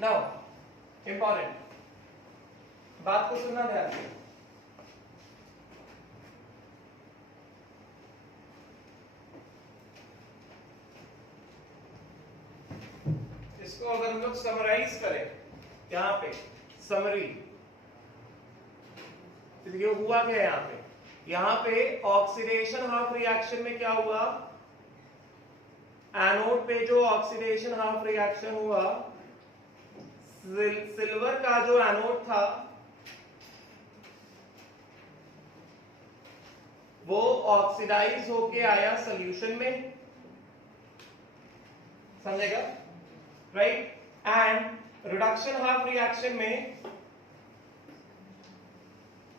नाउ इंपॉर्टेंट बात को सुनना ध्यान से, इसको अगर हम लोग समराइज करें, यहां पे समरी, ये हुआ क्या है यहां पे ऑक्सीडेशन हाफ रिएक्शन में क्या हुआ, एनोड पे जो ऑक्सीडेशन हाफ रिएक्शन हुआ, सिल्वर का जो एनोड था वो ऑक्सीडाइज होके आया सॉल्यूशन में, समझेगा, right. And reduction half reaction में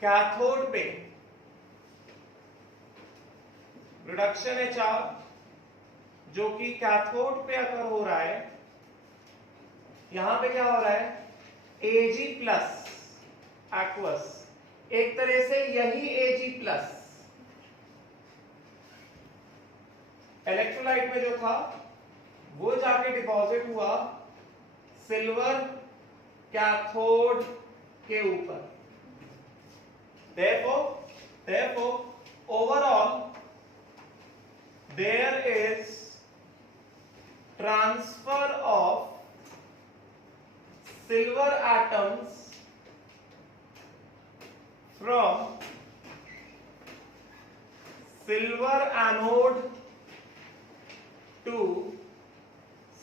कैथोड पे रिडक्शन HR जो कि कैथोड पे अगर हो रहा है, यहां पे क्या हो रहा है, Ag प्लस एक्वस, एक तरह से यही Ag प्लस इलेक्ट्रोलाइट में जो था वो जाके डिपॉजिट हुआ सिल्वर कैथोड के ऊपर। therefore overall there is transfer of silver atoms from silver anode to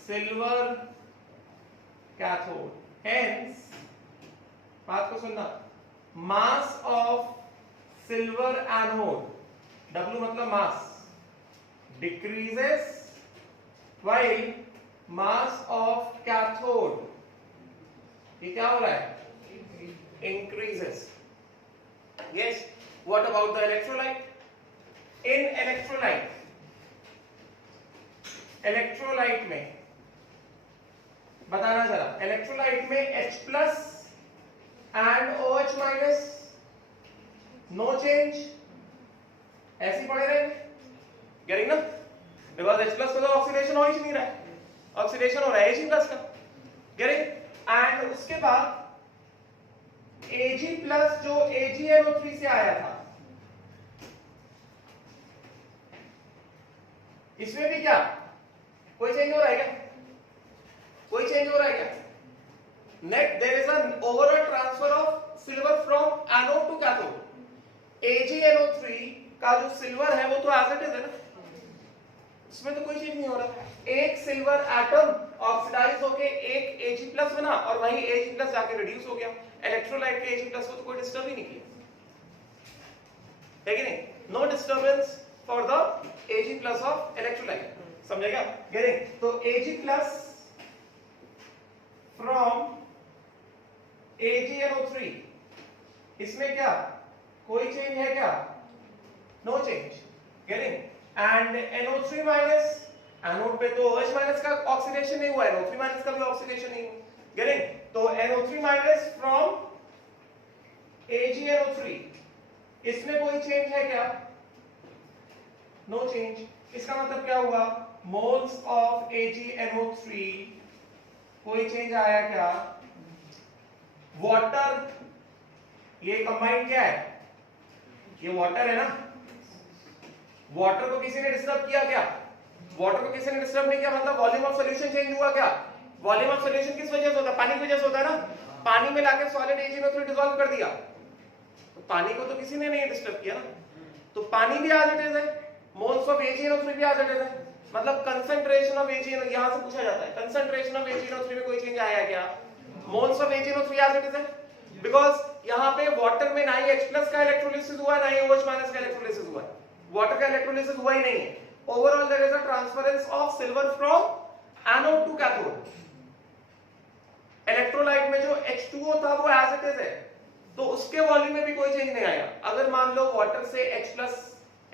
silver cathode. Hence, बात को सुनना, mass of silver anode, W मतलब mass, decreases while mass of cathode, ये क्या हो रहा है, increases. Yes. What about the electrolyte? In electrolyte में बताना जरा, इलेक्ट्रोलाइट में H+ and OH- minus no change, ऐसे पड़े रहेंगे, गेटिंग ना, बिकॉज H प्लस को तो ऑक्सीडेशन हो ही नहीं रहा है, ऑक्सीडेशन हो रहा है Ag प्लस का, गेटिंग। एंड उसके बाद Ag प्लस जो AgNO3 से आया था, इसमें भी क्या कोई चेंज हो रहा है क्या? कोई चेंज हो रहा है क्या? Net there is an overall transfer of silver from anode to cathode. AgNO3 का जो सिल्वर है वो तो एज इट इज है ना, इसमें तो कोई चेंज नहीं हो रहा। एक सिल्वर एटम ऑक्सीडाइज होके एक Ag प्लस बना और वही Ag प्लस जाके रिड्यूस हो गया। इलेक्ट्रोलाइट के Ag प्लस को तो कोई डिस्टर्ब ही नहीं किया, है कि नहीं? No disturbance for the Ag plus of electrolyte, समझेगा? गेटिंग? तो Ag प्लस फ्रॉम AgNO3, इसमें क्या कोई चेंज है क्या? No change, getting? And NO3 minus, anode पे तो OH माइनस का ऑक्सीडेशन नहीं हुआ है, NO3 माइनस का भी ऑक्सीडेशन नहीं हुआ, गेटिंग? तो NO3 माइनस फ्रॉम AgNO3, इसमें कोई चेंज है क्या? No change. इसका मतलब क्या हुआ? मोल्स ऑफ AgNO3, कोई चेंज आया क्या? वाटर, ये कंबाइंड क्या है? ये वाटर है ना, वाटर को किसी ने डिस्टर्ब किया क्या? वाटर को किसी ने डिस्टर्ब नहीं किया, मतलब वॉल्यूम ऑफ सॉल्यूशन चेंज हुआ क्या? वॉल्यूम ऑफ सॉल्यूशन किस वजह से होता है? पानी की वजह से होता है ना। पानी में लाके सॉलिड AgNO3 डिसॉल्व कर दिया, तो पानी को तो किसी ने नहीं डिस्टर्ब किया ना, तो पानी भी एज इट इज है, मोल्स ऑफ AgNO3 भी एज इट इज है, मतलब कंसंट्रेशन ऑफ AgNO, यहां से पूछा जाता है कंसंट्रेशन ऑफ AgNO3 में कोई चेंज आया क्या? Moles of AgNO3 as it is है, बिकॉज यहां पे वाटर में ना ही H प्लस का इलेक्ट्रोलिसिस हुआ ना ही OH माइनस का इलेक्ट्रोलिसिस हुआ है, वाटर का इलेक्ट्रोलिसिस हुआ ही नहीं है। Overall there is a transference of silver from anode to cathode. Electrolyte में जो H2O था वो एज इट इज है, तो उसके वॉल्यूम में भी कोई चेंज नहीं आया। अगर मान लो वाटर से H प्लस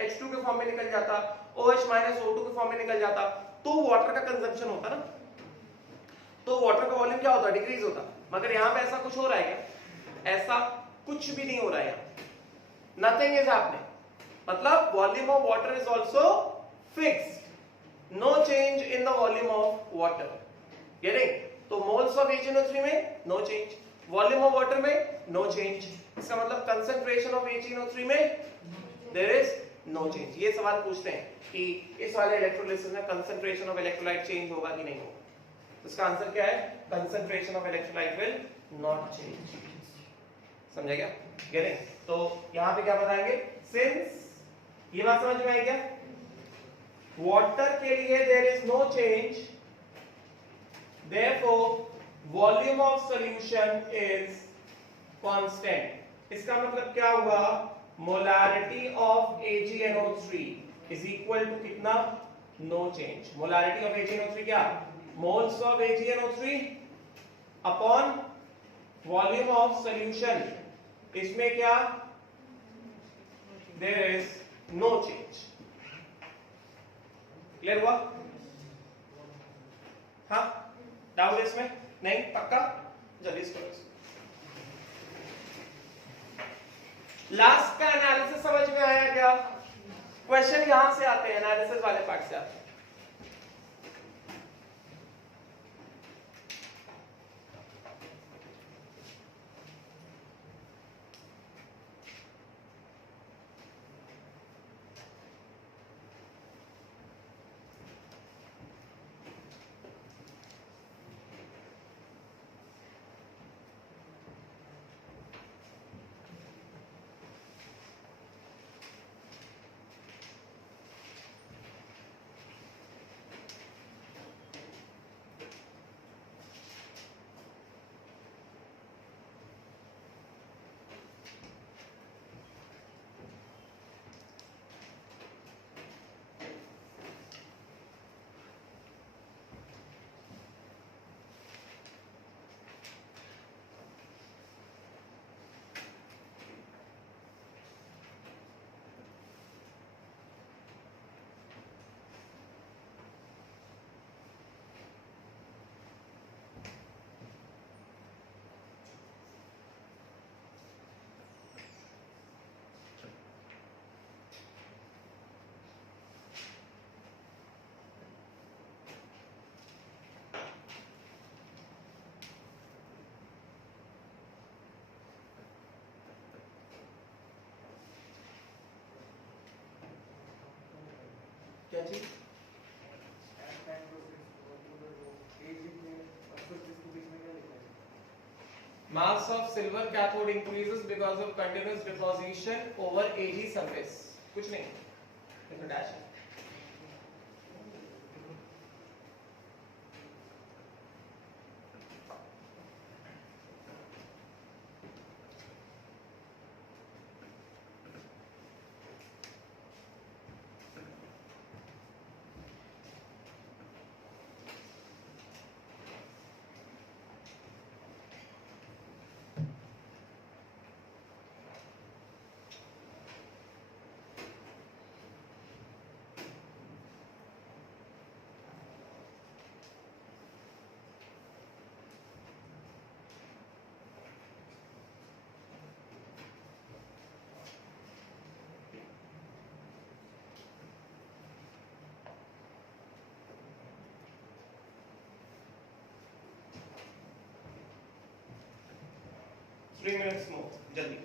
H2 के फॉर्म में निकल जाता, OH माइनस O2 के फॉर्म में निकल जाता, तो वाटर का कंजम्पशन होता ना, तो वाटर का वॉल्यूम क्या होता? डिक्रीज होता। मगर यहाँ पे ऐसा कुछ हो रहा है क्या? ऐसा कुछ भी नहीं हो रहा है, नथिंग इज हैपनिंग, मतलब volume of water is also fixed, no change in the volume of water, getting? तो मोल्स ऑफ AgNO3 में no change, volume of water में नो चेंज, इसका मतलब कंसंट्रेशन ऑफ AgNO3 में देयर इज नो चेंज। ये सवाल पूछते हैं कि इस वाले इलेक्ट्रोलिसिस में कंसंट्रेशन ऑफ इलेक्ट्रोलाइट चेंज होगा कि नहीं होगा, तो इसका आंसर क्या है? Concentration of electrolyte will not change, समझा क्या? गेटिंग? तो यहां पे क्या बताएंगे? सिंस, ये बात समझ में आई क्या? वाटर के लिए there is no change, therefore volume of solution is constant. इसका मतलब क्या हुआ? Molarity of AgNO3 is equal to कितना? No change. Molarity of AgNO3 क्या? Moles of AgNO3 upon volume of solution, इसमें क्या? There is no change. Clear हुआ? हाँ, डाउट इसमें? नहीं? पक्का? जल्दी इसको लास्ट का एनालिसिस समझ में आया क्या? क्वेश्चन यहां से आते हैं, एनालिसिस वाले पार्ट से आते हैं। क्या चीज? Mass of silver cathode increases because of continuous deposition over AG surface. कुछ नहीं, इसमें डैश है. Three minutes more, जल्दी.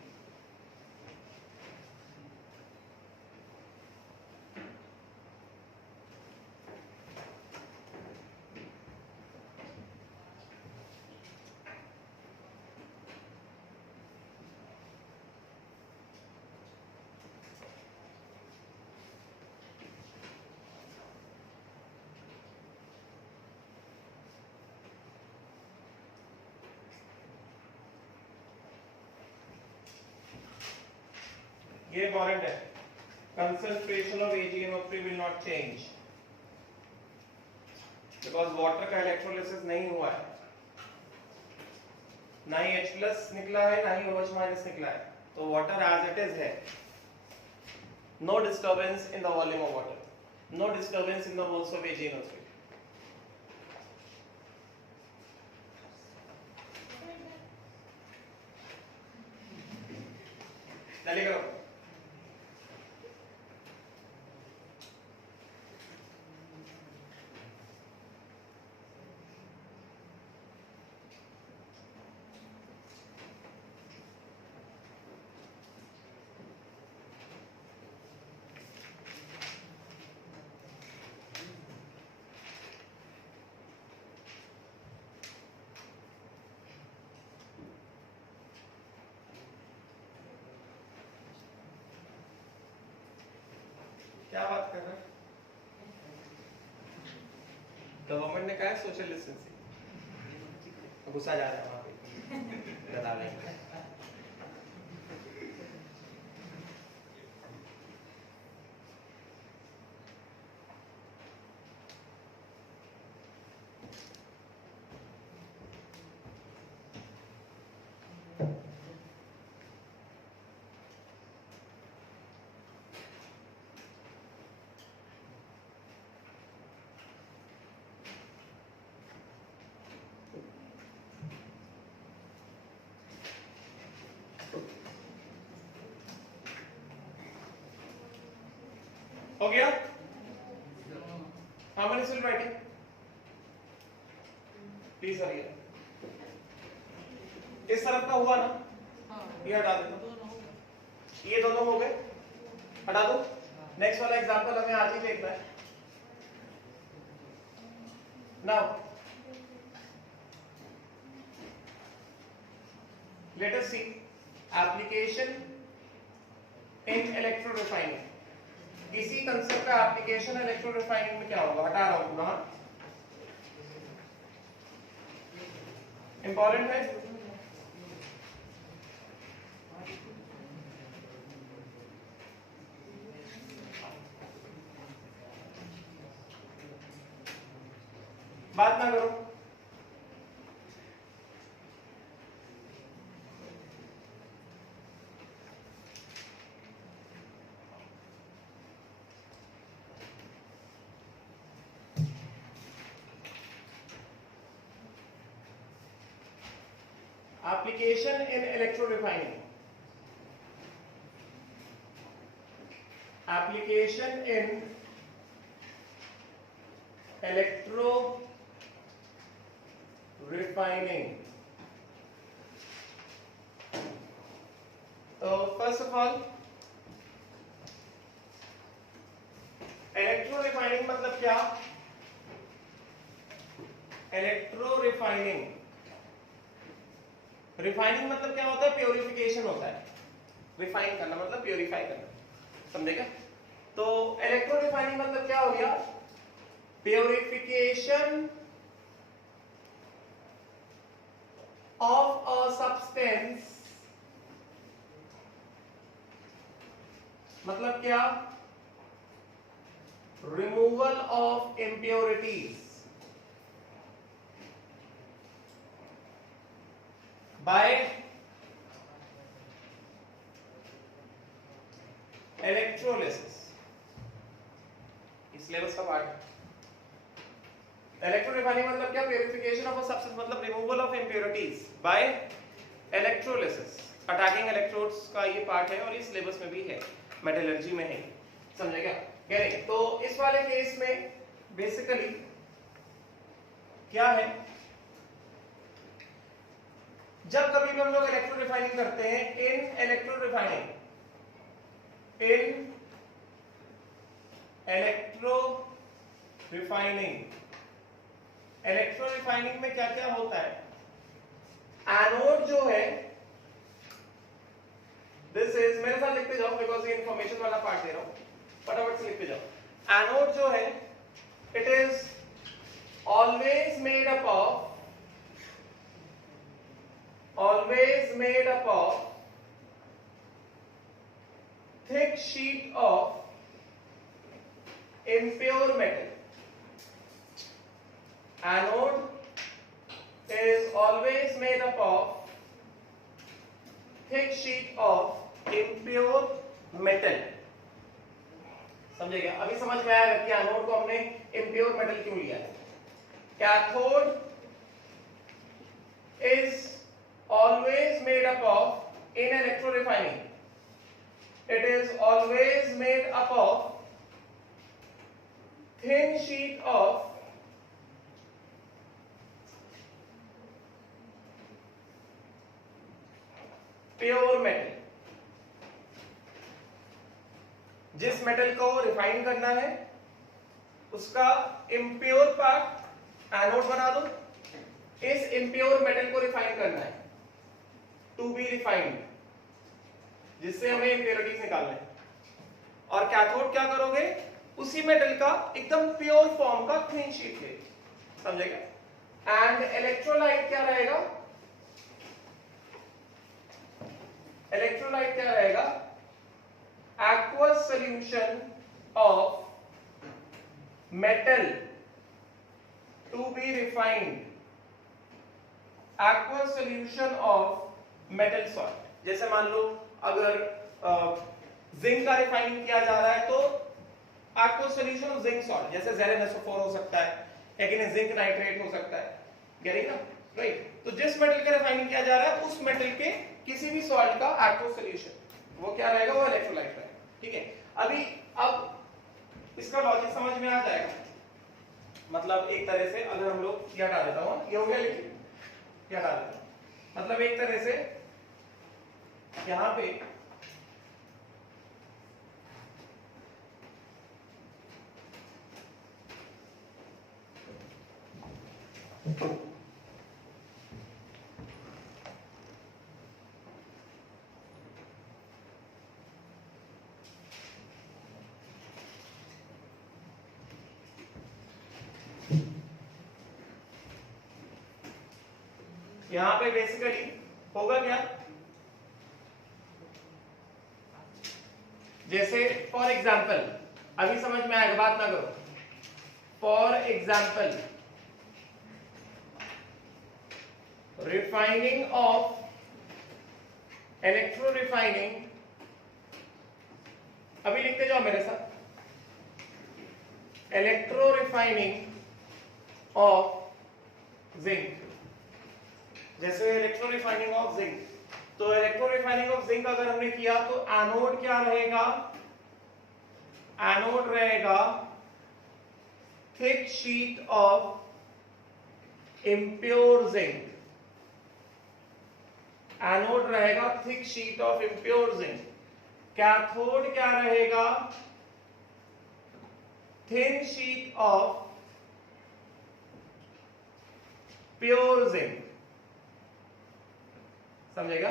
ये important है. Concentration of AgNO3 will not change because water का electrolysis नहीं हुआ है. ना ही H+ निकला है, ना ही OH- निकला है. तो water as it is है. No disturbance in the volume of water. No disturbance in the moles of AgNO3. जल्दी करो. क्या बात कर रहा है? गवर्नमेंट ने कहा है सोशल डिस्टेंसिंग. गुस्सा जा रहा है वहां पे. बता रहे. हो गया? How many still writing? Please hurry up. इस तरफ का हुआ ना? ये हटा दो. ये दोनों हो गए? हटा दो. नेक्स्ट वाला एग्जांपल हमें आज ही देखना है. Now, let us see application in electro-refining. इसी कंसेप्ट का एप्लीकेशन इलेक्ट्रो रिफाइनिंग में क्या होगा? हटा रहा हूं पूरा. इंपॉर्टेंट है. बात ना करो. Application in electro-refining. Application in electro-refining. So first of all, electro-refining refining मतलब क्या? इलेक्ट्रो रिफाइनिंग, रिफाइनिंग मतलब क्या होता है? प्योरिफिकेशन होता है। रिफाइन करना मतलब प्योरीफाई करना, समझेगा? तो इलेक्ट्रो रिफाइनिंग मतलब क्या हो गया? प्योरिफिकेशन ऑफ अ सब्सटेंस, मतलब क्या? Removal of impurities by electrolysis. इस सिलेबस का पार्ट है। इलेक्ट्रो रिफाइनिंग मतलब क्या? प्योरिफिकेशन ऑफ अ सब्सटेंस मतलब removal of impurities by electrolysis. Attacking electrodes का ये पार्ट है और ये सिलेबस में भी है, मेटलर्जी में है, समझेगा? कह रहे तो इस वाले केस में बेसिकली क्या है, जब कभी भी हम लोग इलेक्ट्रो रिफाइनिंग करते हैं, इन इलेक्ट्रो रिफाइनिंग में क्या क्या होता है? एनोड जो है, दिस इज, मेरे साथ लिखते जाओ बिकॉज ये इंफॉर्मेशन वाला पार्ट दे रहा हूं, फटाफट से लिखते जाओ। एनोड जो है, it is always made up of thick sheet of impure metal. Anode is always made up of thick sheet of impure metal. समझेगा? अभी समझ में आएगा कि एनोड को हमने इम्प्योर मेटल क्यों लिया है। Cathode is always made up of, in electro refining, it is always made up of thin sheet of pure metal. जिस मेटल को रिफाइन करना है उसका इम्प्योर पार्ट एनोड बना दो, इस इम्प्योर मेटल को रिफाइन करना है, टू बी रिफाइंड, जिससे हमें इम्प्योरिटीज निकालना है। और कैथोड क्या करोगे? उसी मेटल का एकदम प्योर फॉर्म का थिन शीट ले, समझेगा? एंड इलेक्ट्रोलाइट क्या रहेगा? इलेक्ट्रोलाइट क्या रहेगा? aqueous solution of metal to be refined, aqueous solution of metal salt। जैसे मान लो अगर जिंक का रिफाइनिंग किया जा रहा है तो aqueous solution of zinc salt, जैसे ZnSO4 हो सकता है, लेकिन जिंक नाइट्रेट हो सकता है, गेटिंग ना? राइट। तो जिस मेटल का रिफाइनिंग किया जा रहा है उस मेटल के किसी भी सॉल्ट का aqueous solution, वो क्या रहेगा? वो इलेक्ट्रोलाइट रहेगा। ठीक है, अभी अब इसका लॉजिक समझ में आ जाएगा। मतलब एक तरह से अगर हम लोग ये हटा देता हूं, ये हो गया, लेकिन ये हटा देता हूं, मतलब एक तरह से यहां पे यहां पे बेसिकली होगा क्या? जैसे फॉर एग्जाम्पल, अभी समझ में आएगा, बात ना करो। For example, refining of, electro refining, अभी लिखते जाओ मेरे साथ, इलेक्ट्रो रिफाइनिंग ऑफ जिंक। जैसे इलेक्ट्रो रिफाइनिंग ऑफ जिंक, तो इलेक्ट्रो रिफाइनिंग ऑफ जिंक अगर हमने किया तो एनोड क्या रहेगा? एनोड रहेगा thick sheet of impure zinc, anode रहेगा thick sheet of impure zinc. Cathode क्या रहेगा? thin sheet of pure zinc, समझेगा?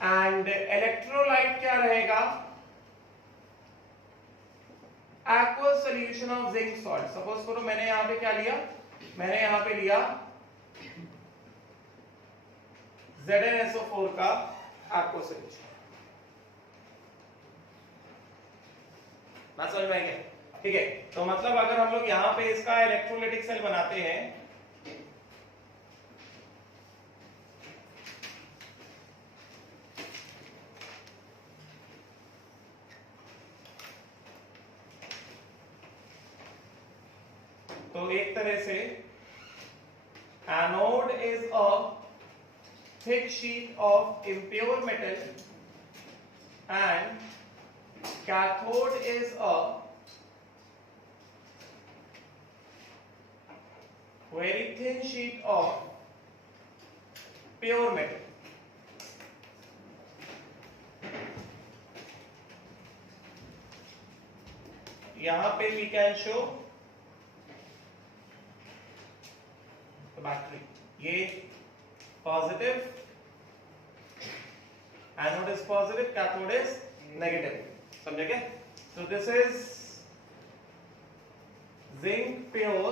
एंड इलेक्ट्रोलाइट क्या रहेगा? aqueous solution of zinc salt. Suppose करो मैंने यहां पे क्या लिया, मैंने यहां पे लिया ZnSO4 का aqueous solution. बात समझ में आई क्या? ठीक है, तो मतलब अगर हम लोग यहां पे इसका इलेक्ट्रोलाइटिक सेल बनाते हैं, तो एक तरह से anode is a thick sheet of impure metal and cathode is a very thin sheet of pure metal. यहां पे we can show बैटरी, ये positive, anode is positive, cathode is negative, समझे क्या? So this is zinc pure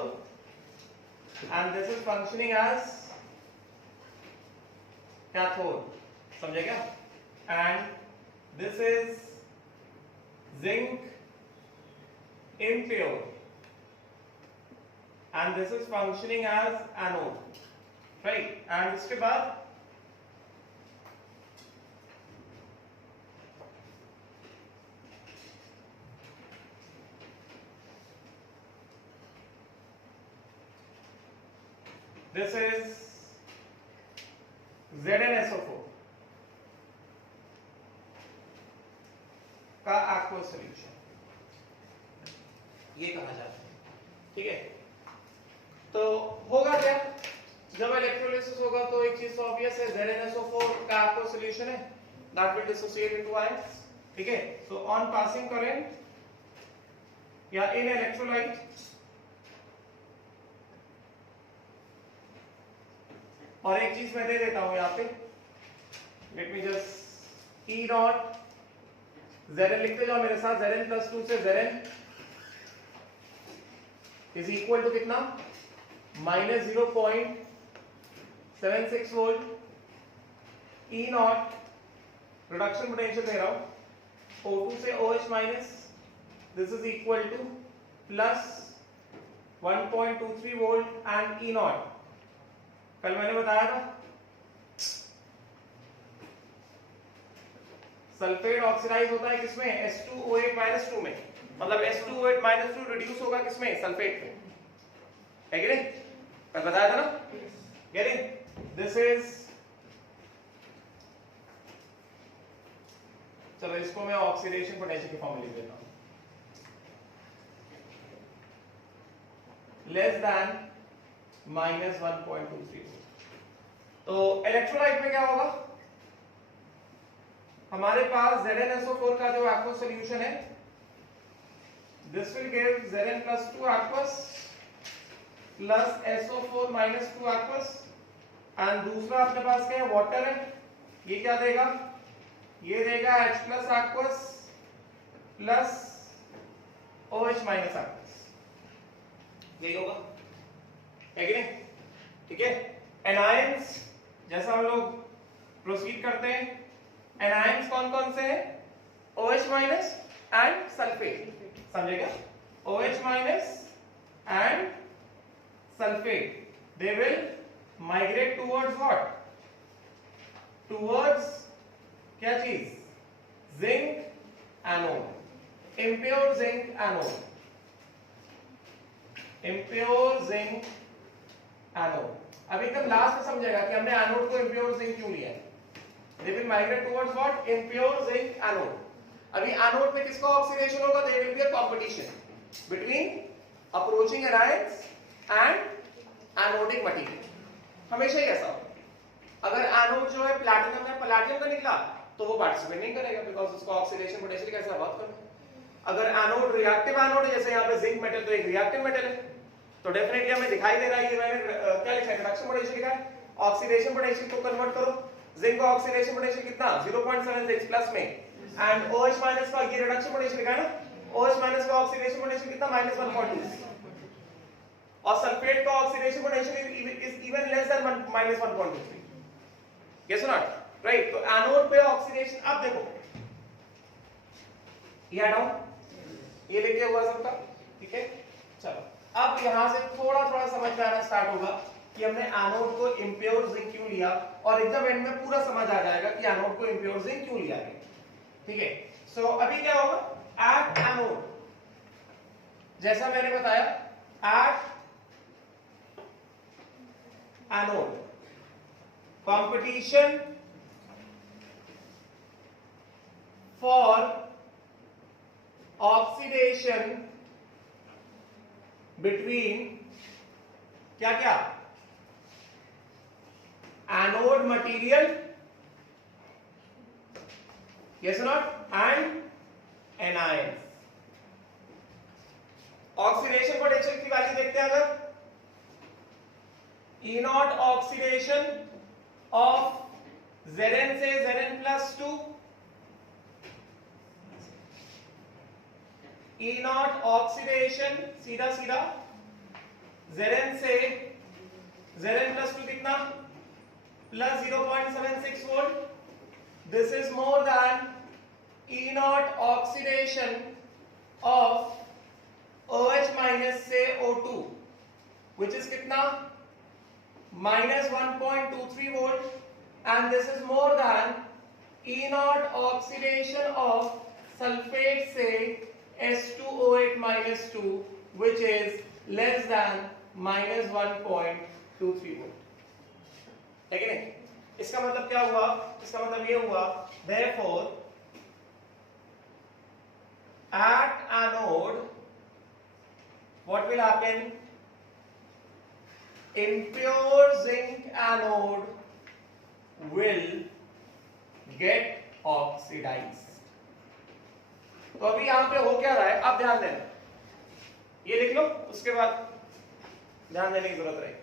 and this is functioning as cathode, समझे क्या? And this is zinc impure and this is functioning as anode, right? And इसके बाद this is ZnSO4 का aqueous solution, ये कहा जाता है, ठीक है? तो होगा क्या जब इलेक्ट्रोलिसिस होगा? तो एक चीज तो ऑब्वियस है, ZnSO4 का aqueous solution है, that will dissociate into ions, ठीक है? So on passing current या in electrolyte, और एक चीज मैं दे देता हूं यहाँ पे, let me just E dot Zn लिखते जाओ मेरे साथ, Zn प्लस 2 से Zn इज इक्वल टू कितना? Minus 0.76 volt. E naught reduction potential दे रहा हूं, O2 से OH minus, this is equal to plus 1.23 volt and E naught कल मैंने बताया था सल्फेट ऑक्सीडाइज होता है किसमें? S2O8-2 में, मतलब S2O8-2 रिड्यूस होगा किसमें? सल्फेट में, है कि नहीं? कल बताया था ना? गेटिंग? दिस इज, चलो इसको मैं ऑक्सीडेशन पोटेंशियल की फॉर्म में लिख देता हूं, लेस देन माइनस 1.23. तो इलेक्ट्रोलाइट में क्या होगा? हमारे पास ZnSO4 का जो aqueous solution है, this will give Zn plus 2 aqueous plus SO4 minus 2 aqueous, and दूसरा अपने पास क्या है? वाटर है, ये क्या देगा? ये देगा H plus aqueous plus OH minus aqueous, यही होगा, है कि नहीं? ठीक है? एनायंस जैसा हम लोग प्रोसीड करते हैं, एनायंस कौन कौन से हैं? OH माइनस एंड सल्फेट, समझेगा? OH minus and sulphate, they will migrate towards what? Towards क्या चीज? Zinc anode, impure zinc anode, impure zinc anode. अब एकदम लास्ट में समझेगा कि हमने एनोड को impure zinc क्यों लिया है. They will migrate towards what? Impure zinc anode. अभी एनोड में किसका ऑक्सीडेशन होगा? There will be a competition between approaching anions and anodic material. हमेशा ही ऐसा होगा. अगर एनोड जो है प्लैटिनम है, पलाटियम का निकला, तो वो पार्टिसिपेट नहीं करेगा, बिकॉज उसका ऑक्सीडेशन पोटेंशियल कैसा है? बहुत कम है. अगर एनोड रिएक्टिव एनोड है, जैसे यहाँ पे जिंक मेटल, तो एक रिएक्टिव मेटल है, तो डेफिनेटली हमें दिखाई दे रहा है, ये मैंने क्या लिखा है, रिडक्शन पोटेंशियल लिखा है, ऑक्सीडेशन पोटेंशियल को कन्वर्ट करो, जिंक का ऑक्सीडेशन पोटेंशियल कितना 0.76 प्लस में, एंड OH माइनस का ये रिडक्शन पोटेंशियल लिखा है ना, OH माइनस का ऑक्सीडेशन पोटेंशियल कितना -1.2, और सल्फेट का oxidation potential is even less than -1.23, yes और नॉट, राइट। तो एनोड पे ऑक्सीडेशन, अब देखो ये डाउन, ये लिखे हुआ सबका, ठीक है। चलो अब यहां से थोड़ा थोड़ा समझ में आना स्टार्ट होगा कि हमने एनोड को इम्प्योर जिंक क्यों लिया, और एकदम एंड में पूरा समझ आ जाएगा कि एनोड को इम्प्योर जिंक क्यों लिया गया, ठीक है। सो अभी क्या होगा, एट एनोड, जैसा मैंने बताया, at anode competition for oxidation between क्या क्या, anode material, yes not, and anions. Oxidation potential की वैल्यू देखते हैं, अगर E not oxidation of Zn से Zn+2, E नॉट ऑक्सीडेशन सीधा सीधा Zn से Zn+2 कितना, plus 0.76 volt, this is more than E not oxidation of OH minus से O2, which is कितना, -1.23 volt, and this is more than E naught oxidation of sulfate से S2O8-2, which is less than -1.23 volt, है कि नहीं। इसका मतलब क्या हुआ, इसका मतलब ये हुआ, therefore at anode what will happen, impure zinc anode will get oxidized। तो अभी यहां पे हो क्या रहा है, आप ध्यान देना, ये लिख लो, उसके बाद ध्यान देने की जरूरत रहेगी।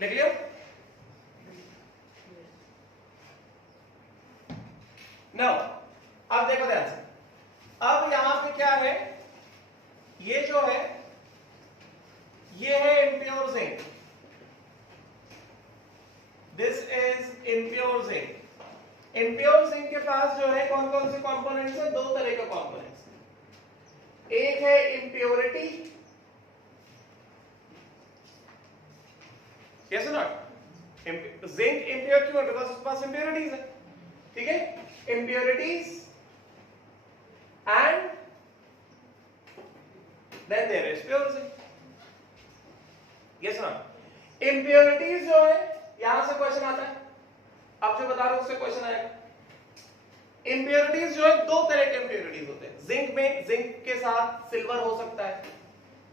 लिख लियो, नो, अब देखो ध्यान से, अब यहां पे क्या है, ये जो है ये है impure zinc, this is impure zinc. Impure zinc के पास जो है कौन कौन से कंपोनेंट्स है, दो तरह के कंपोनेंट्स, एक है इम्प्योरिटी, यस और नॉट, जिंक इम्प्योर क्यों है, बिकॉज़ उसके पास इम्प्योरिटीज है, ठीक है, impurities and then there is pure zinc, yes or no। impurities जो है, यहां से क्वेश्चन आता है, आप जो बता रहे हो उससे क्वेश्चन आएगा। impurities जो है, दो तरह के impurities होते हैं, जिंक में, जिंक के साथ सिल्वर हो सकता है,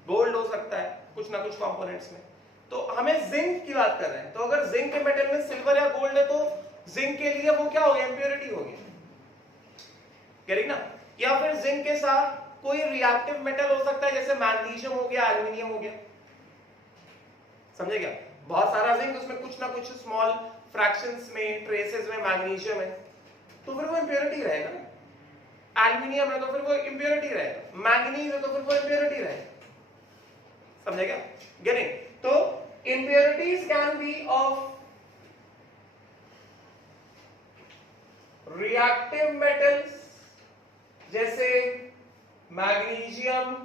गोल्ड हो सकता है, कुछ ना कुछ कंपोनेंट्स में, तो हमें जिंक की बात कर रहे हैं, तो अगर जिंक के मेटल में सिल्वर या गोल्ड है तो जिंक के लिए वो क्या हो गया, impurity हो गया, करेक्ट ना। या फिर जिंक के साथ कोई रिएक्टिव मेटल हो सकता है, जैसे मैग्नीशियम हो गया, एल्युमिनियम हो गया, समझे क्या, बहुत सारा जिंक, उसमें कुछ ना कुछ स्मॉल फ्रैक्शंस में, ट्रेसेस में मैग्नीशियम है, तो फिर वो इंप्योरिटी रहेगा ना। एल्युमिनियम है तो फिर वो इंप्योरिटी रहेगा, मैंगनीज है तो फिर वो इंप्योरिटी रहेगा, समझे क्या, गेटिंग। तो impurities can be of reactive metals, जैसे magnesium,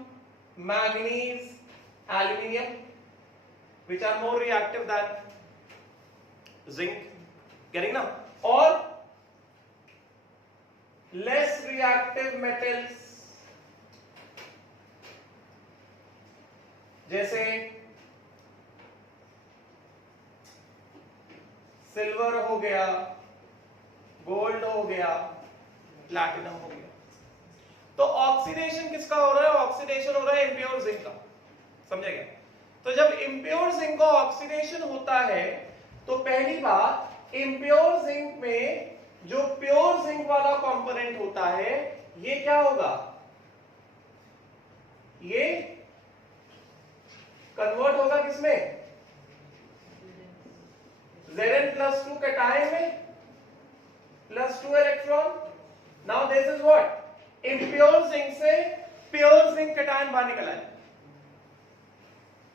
manganese, aluminium, which are more reactive than zinc, getting now, or less reactive metals, जैसे सिल्वर हो गया, गोल्ड हो गया, प्लैटिनम हो गया। तो ऑक्सीडेशन किसका हो रहा है, ऑक्सीडेशन हो रहा है इम्प्योर जिंक का, समझे क्या। तो जब इम्प्योर जिंक का ऑक्सीडेशन होता है तो पहली बात, इम्प्योर जिंक में जो प्योर जिंक वाला कंपोनेंट होता है ये क्या होगा, ये कन्वर्ट होगा किसमें, Zn+2 कैटायन में +2 electron. Now this is what, impure zinc से प्योर जिंक कैटायन बाहर निकला है,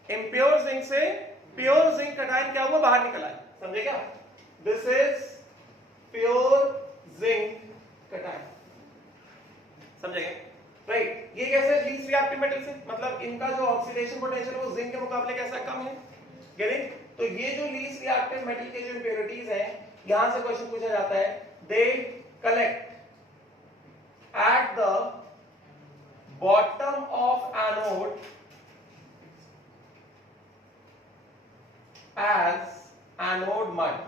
इम्प्योर जिंक से प्योर जिंक कैटायन क्या हुआ, बाहर निकला है, समझे क्या, this is pure zinc cation, समझेंगे राइट। ये कैसे, लीस्ट रिएक्टिव मेटल से, मतलब इनका जो ऑक्सीडेशन पोटेंशियल वो जिंक के मुकाबले कैसा कम है, गेटिंग। तो ये जो लीस्ट रिएक्टिव मेटल के जो इंप्योरिटीज हैं, यहां से क्वेश्चन पूछा जाता है, they collect at the bottom of anode as anode mud,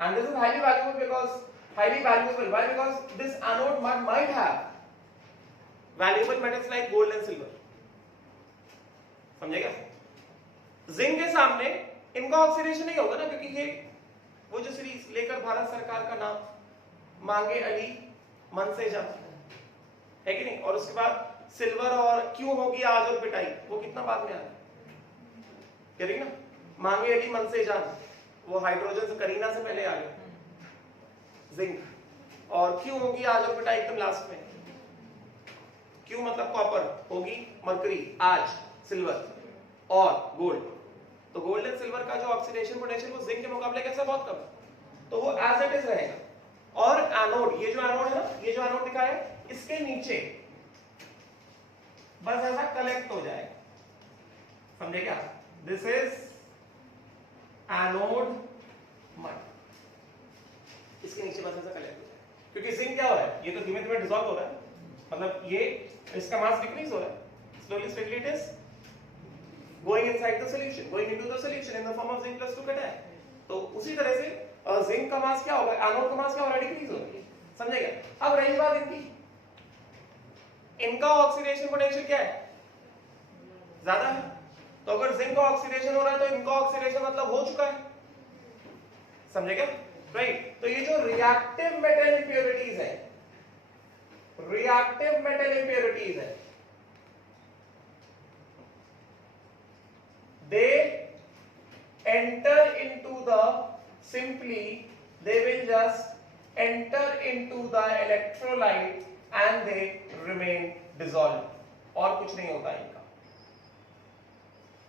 and this is highly valuable because why, because this anode mud might have valuable metals like gold and silver, समझेगा। Zinc के सामने इनका oxidation नहीं होगा ना, क्योंकि ये वो जो सीरीज लेकर भारत सरकार का नाम, मांगे अली मन से जा, है कि नहीं, और उसके बाद सिल्वर और क्यों होगी आज और पिटाई, वो कितना बाद में आया, कह ना, मांगे अली मन से जान, वो हाइड्रोजन से करीना से पहले आ गया जिंक, और क्यों होगी आज और पिटाई एकदम लास्ट में, क्यों मतलब कॉपर, होगी मरकरी, आज सिल्वर और गोल्ड। तो गोल्ड एंड सिल्वर का जो ऑक्सीडेशन पोटेंशियल वो जिंक के मुकाबले कैसा, बहुत कम है, तो वो एज इट इज रहेगा। और एनोड, ये जो एनोड है ना, ये जो एनोड दिखाया है, इसके नीचे बस ऐसा कलेक्ट हो जाएगा, समझे क्या, दिस इज एनोड मड, इसके नीचे बस ऐसा कलेक्ट हो जाएगा, क्योंकि जिंक क्या हो रहा है, ये तो धीमे धीमे डिसॉल्व हो रहा है, मतलब ये इसका मास डिक्रीज हो रहा है, slowly steadily it is going inside the solution, going into the solution in the form of Zn+2 cation। तो उसी तरह से जिंक का मास क्या होगा, एनोड का मास क्या हो रहा है, डिक्रीज हो रहा है, समझेगा। अब रही बात इनकी, इनका ऑक्सीडेशन पोटेंशियल क्या है, ज्यादा है, तो अगर जिंक का ऑक्सीडेशन हो रहा है तो इनका ऑक्सीडेशन मतलब हो चुका है, समझेगा राइट। तो ये जो रिएक्टिव मेटल इंप्योरिटीज है, रिएक्टिव मेटल इंप्योरिटीज है, they enter into the, simply they will just enter into the electrolyte and they remain dissolved, और कुछ नहीं होता इनका।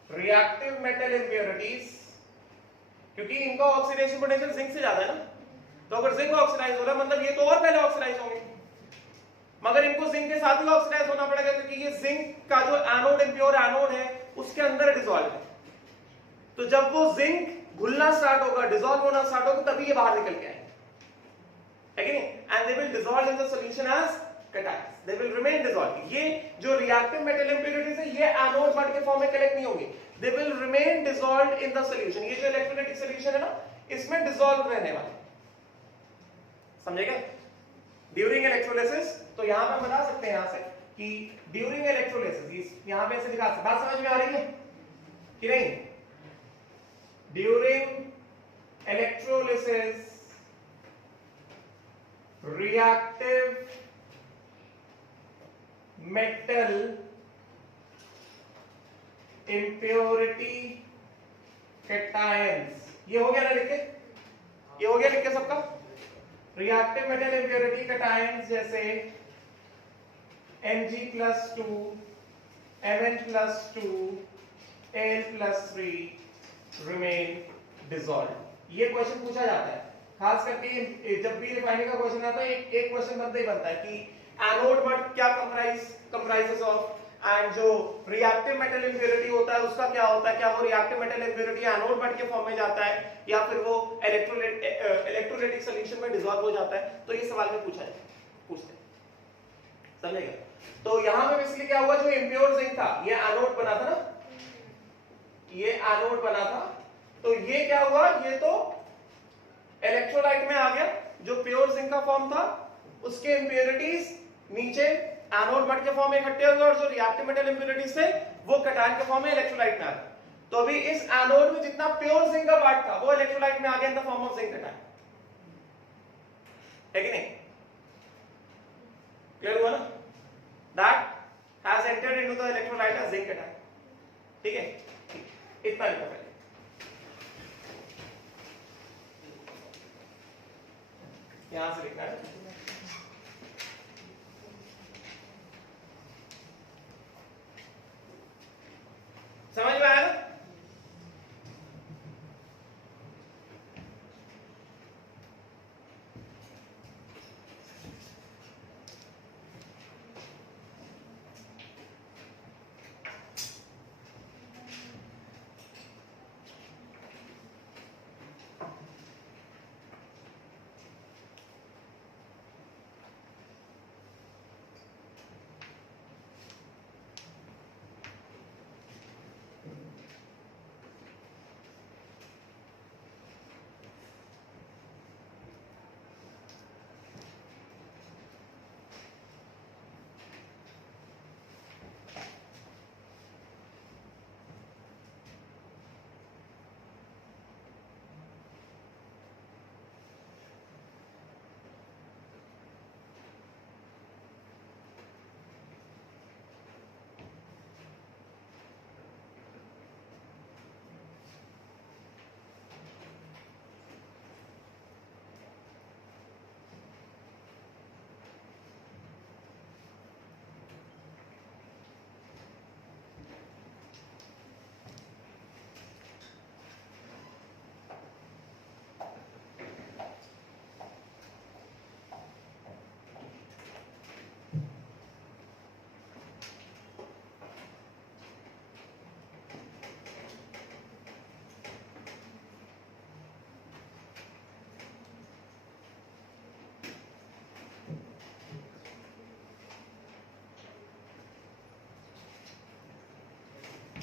रिएक्टिव मेटल इंप्योरिटीज, क्योंकि इनका ऑक्सीडेशन पोटेंशियल जिंक से ज्यादा है ना, तो अगर जिंक ऑक्सीडाइज हो रहा है मतलब ये तो और पहले ऑक्सीडाइज होंगे, मगर इनको जिंक के साथ ही ऑक्सीडाइज होना पड़ेगा, क्योंकि ये जिंक का जो एनोड, इंप्योर एनोड है, उसके अंदर डिसॉल्व है। तो जब वो जिंक घुलना स्टार्ट होगा, डिसॉल्व होना स्टार्ट होगा, तभी ये बाहर निकल के आएंगे, है कि नहीं, and they will dissolve in the solution as cations, they will remain dissolve. ये जो रिएक्टिव मेटल इंप्योरिटीज है, ये एनोड मड के फॉर्म में कलेक्ट नहीं होंगे, they will remain dissolve in the solution. ये जो इलेक्ट्रोलाइटिक सॉल्यूशन है ना, इसमें डिसॉल्व रहने वाले, समझेगा, ड्यूरिंग इलेक्ट्रोलिसिस। तो यहां पर बता सकते हैं यहां से कि ड्यूरिंग इलेक्ट्रोलिसिस, यहां पे ऐसे दिखा सकते, बात समझ में आ रही है कि नहीं, during electrolysis reactive metal impurity cations, ये हो गया ना लिख के, ये हो गया लिख के सबका, reactive metal impurity cations जैसे Mg+2, Mn+2, Al+3 remain dissolved। ये क्वेश्चन पूछा जाता है, खास करके जब भी रिफाइनिंग का क्वेश्चन आता है, एक क्वेश्चन बनता ही बनता है कि एनोड मड क्या कंप्राइजेस ऑफ, एंड जो रिएक्टिव मेटल इंप्योरिटी होता है उसका क्या होता है, क्या वो reactive metal impurity anode mud के फॉर्म में जाता है या फिर वो इलेक्ट्रोलाइटिक सॉल्यूशन में डिसॉल्व हो जाता है। तो ये सवाल में पूछते हैं, समझेगा। तो यहां पे बेसिकली क्या हुआ, जो इंप्योर जिंक था, ये एनोड बना था ना, ये एनोड बना था, तो ये क्या हुआ, ये तो इलेक्ट्रोलाइट में आ गया, जो प्योर जिंक का फॉर्म था उसके इंप्योरिटीज नीचे एनोड मड के फॉर्म में इकट्ठे हो गए, और जो रिएक्टिव मेटल इंप्योरिटीज थे वो कैटायन के फॉर्म में इलेक्ट्रोलाइट में आ गए। तो अभी इस एनोड में जितना प्योर जिंक का पार्ट था वो इलेक्ट्रोलाइट में आ गया in the form of zinc cation, है कि नहीं? क्लियर हुआ ना? That has entered into the electrolyte as zinc cation. ठीक है, इतना लिखा पहले। यहां से लिखना है। समझ में आया ना?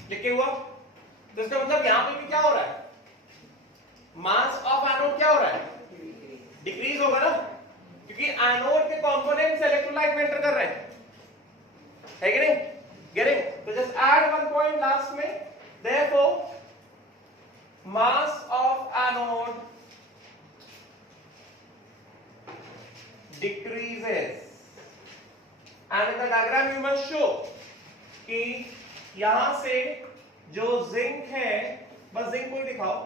लिखे हुआ? तो इसका मतलब यहां पे भी क्या हो रहा है? मास ऑफ एनोड क्या हो रहा है? डिक्रीज होगा ना, क्योंकि एनोड के कंपोनेंट्स इलेक्ट्रोलाइट में एंटर कर रहे हैं, है कि नहीं? गेटिंग? तो just add one point last में, therefore mass of anode decreases and in the diagram you must show कि यहां से जो जिंक है, बस जिंक को ही दिखाओ,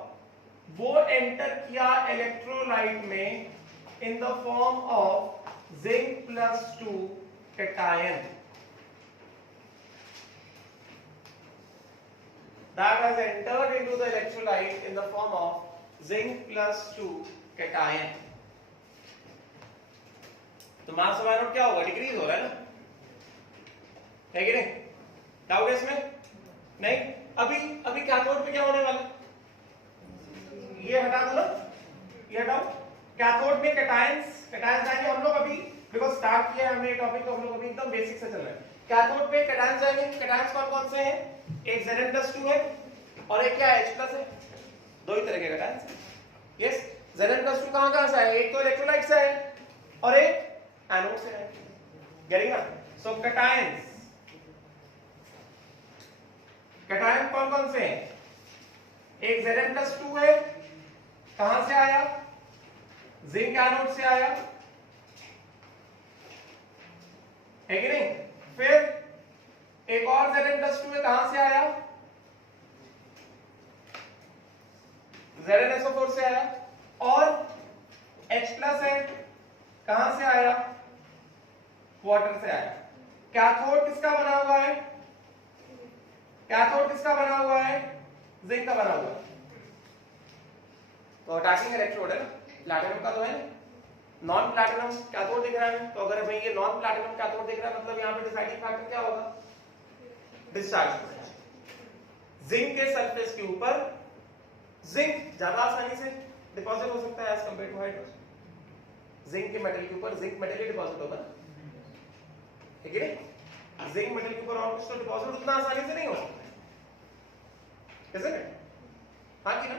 वो एंटर किया इलेक्ट्रोलाइट में इन the form of zinc +2 cation, that has entered into the electrolyte in the form of zinc +2 cation। तो मास ऑफ एनोड क्या होगा? डिक्रीज हो रहा है ना, है कि नहीं? डाउट है इसमें? नहीं? अभी कैथोड पे क्या होने वाला? ये हटा दो ना, ये हटाओ। कैथोड में कैटायंस आएंगे हम लोग अभी, बिकॉज़ स्टार्ट किया है हमने ये टॉपिक, तो हम लोग अभी एकदम बेसिक से चल रहे हैं। कैथोड पे कैटायंस आएंगे। कैटायंस कौन से हैं? एक Zn+2 है और एक क्या है? H+ है। दो ही तरह के कैटायंस हैं। यस, Zn+2 कहां से है? एक तो इलेक्ट्रोलाइट से है और एक एनोड से है। गेटिंग ना? सो कैटायन कौन से हैं? एक Zn+2 है, कहां से आया? जिंक एनोड से आया, है कि नहीं? फिर एक और Zn+2 है, कहां से आया? ZnSO4 से आया, और H+ है, कहां से आया? वाटर से आया। कैथोड किसका बना हुआ है? कैथोड किसका बना हुआ है? जिंक का बना हुआ है। तो अटैकिंग इलेक्ट्रोड है ना, प्लैटिनम का तो है ना, नॉन प्लैटिनम कैथोड दिख रहा है। तो अगर भाई ये नॉन प्लैटिनम कैथोड दिख रहा है, मतलब यहाँ पे डिसाइडिंग फैक्टर क्या होगा? डिस्चार्ज। जिंक के सरफेस के ऊपर जिंक ज्यादा आसानी से डिपॉजिट हो सकता है as compare to hydrogen. Zinc के मेटल के ऊपर जिंक मेटल ही डिपॉजिट होगा ना, ठीक है? जिंक मेटल के ऊपर और कुछ तो डिपॉजिट उतना आसानी से नहीं हो सकता, isn't it? हाँ कि ना?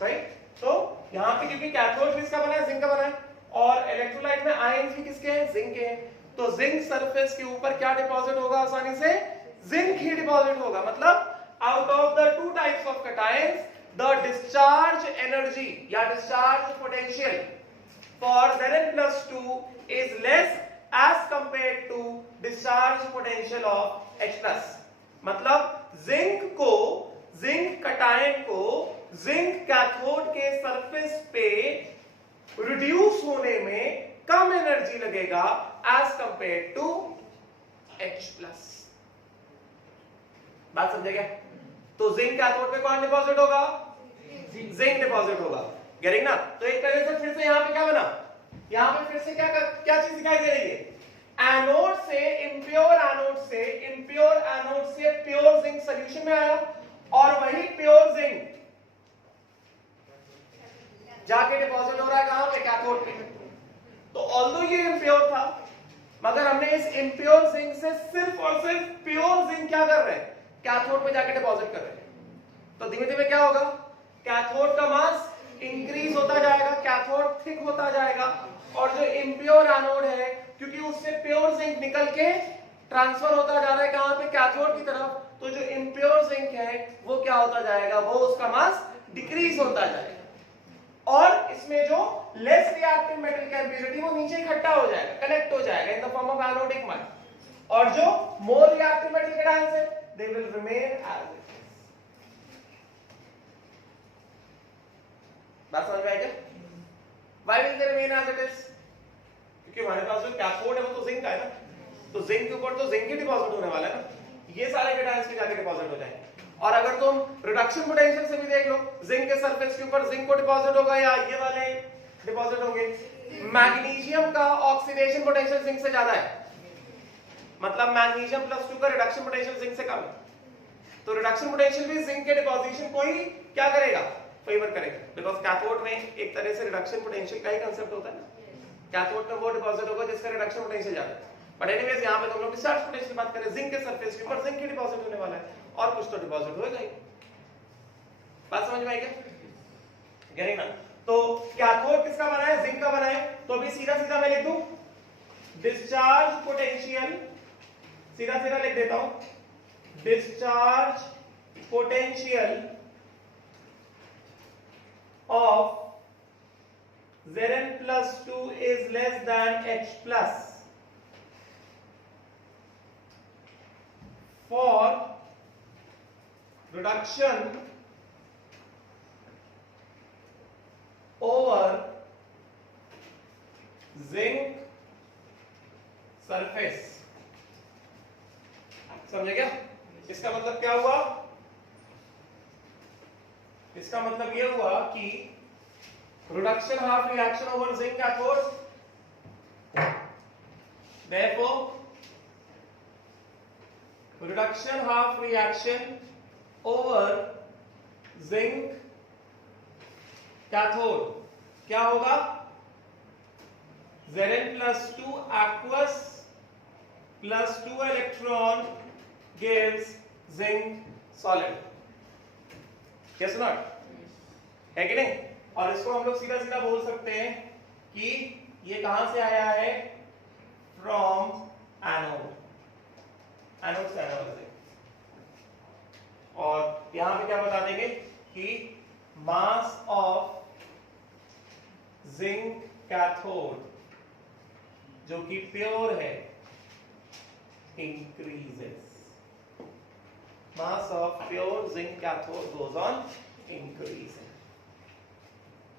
राइट? तो यहाँ पे क्योंकि कैथोड भी इसका बना है, जिंक का बना है, और इलेक्ट्रोलाइट में आयन भी किसके हैं? जिंक के हैं। तो जिंक सरफेस के ऊपर क्या डिपॉजिट होगा आसानी से? जिंक ही डिपॉजिट होगा। मतलब out of the two types of cations, the discharge energy या discharge potential for Zn plus 2 is less as compared to discharge potential of H plus. मतलब जिंक कटायन को जिंक कैथोड के surface पे reduce होने में कम energy लगेगा as compare to H plus. बात समझे क्या? तो जिंक कैथोड पे कौन डिपॉजिट होगा? जिंक डिपॉजिट होगा। गेटिंग ना? तो एक तरह से फिर से यहां पे क्या बना, यहां पे फिर से क्या चीज दिखाई दे रही है? एनोड से इम्प्योर एनोड से प्योर जिंक सॉल्यूशन में आया और वही प्योर जिंक जाके डिपॉजिट हो रहा है कहां पे? कैथोड पे। तो ऑल्दो ये इम्प्योर था, मगर हमने इस इम्प्योर जिंक से सिर्फ और सिर्फ प्योर जिंक क्या कर रहे हैं? कैथोड पे जाके डिपॉजिट कर रहे हैं। तो धीमे धीमे क्या होगा? कैथोड का मास इंक्रीज होता जाएगा, कैथोड थिक होता जाएगा, और जो इम्प्योर एनोड है क्योंकि उससे प्योर जिंक निकल के ट्रांसफर होता जा रहा है कहां पे? कैथोड की तरफ। तो जो इम्प्योर जिंक है वो क्या होता जाएगा? वो उसका मास डिक्रीज होता जाएगा, और इसमें जो लेस रिएक्टिव मेटल का इम्प्योरिटी वो नीचे इकट्ठा हो जाएगा, कलेक्ट हो जाएगा in the form of anodic mass, और जो मोर रिएक्टिव मेटल कैटायंस है they will remain as it is. बात समझ में आई क्या? Why will they remain as it is? क्योंकि हमारे पास जो कैथोड है वो तो जिंक का है ना, तो जिंक के ऊपर तो जिंक ही डिपॉजिट होने वाला है ना, ये सारे कैटायंस के जाके डिपॉजिट हो जाएंगे। और अगर तुम रिडक्शन पोटेंशियल से भी देख लो, जिंक के सरफेस के ऊपर जिंक को डिपॉजिट होगा या ये वाले डिपॉजिट होंगे। मैग्नीशियम का ऑक्सीडेशन पोटेंशियल जिंक से ज्यादा है, मतलब मैग्नीशियम प्लस 2 का रिडक्शन पोटेंशियल जिंक से कम है, तो रिडक्शन पोटेंशियल भी जिंक के डिपॉजिशन को ही क्या करेगा? फेवर करेगा, बिकॉज कैथोड में एक तरह से रिडक्शन पोटेंशियल का ही कांसेप्ट होता है ना, कैथोड में वो डिपॉजिट होगा जिसका रिडक्शन पोटेंशियल ज्यादा है। बट एनीवेज यहां पे हम लोग डिस्चार्ज पोटेंशियल बात करें, जिंक के सरफेस के ऊपर जिंक की डिपॉजिट होने वाला है, और कुछ तो डिपॉजिट होएगा ही। बात समझ में आई क्या? गेटिंग ना? तो कैथोड किसका बना है? जिंक का बना है। तो अभी सीधा सीधा मैं लिख दूं डिस्चार्ज पोटेंशियल, सीधा सीधा लिख देता हूं, discharge potential of Zn plus 2 is less than H plus for reduction over zinc surface। समझे क्या? इसका मतलब क्या हुआ? इसका मतलब यह हुआ कि reduction half reaction over zinc cathode, therefore reduction half reaction over zinc cathode क्या होगा? Zn plus 2 aqueous plus 2 electron gives zinc solid, yes or not? है कि नहीं? और इसको हम लोग सीधा सीधा बोल सकते हैं कि ये कहां से आया है? फ्रॉम एनोड, एनोड से एनोड। और यहां पे क्या बता देंगे कि मास ऑफ जिंक कैथोड जो कि प्योर है increases, mass of pure zinc cathode goes on increasing,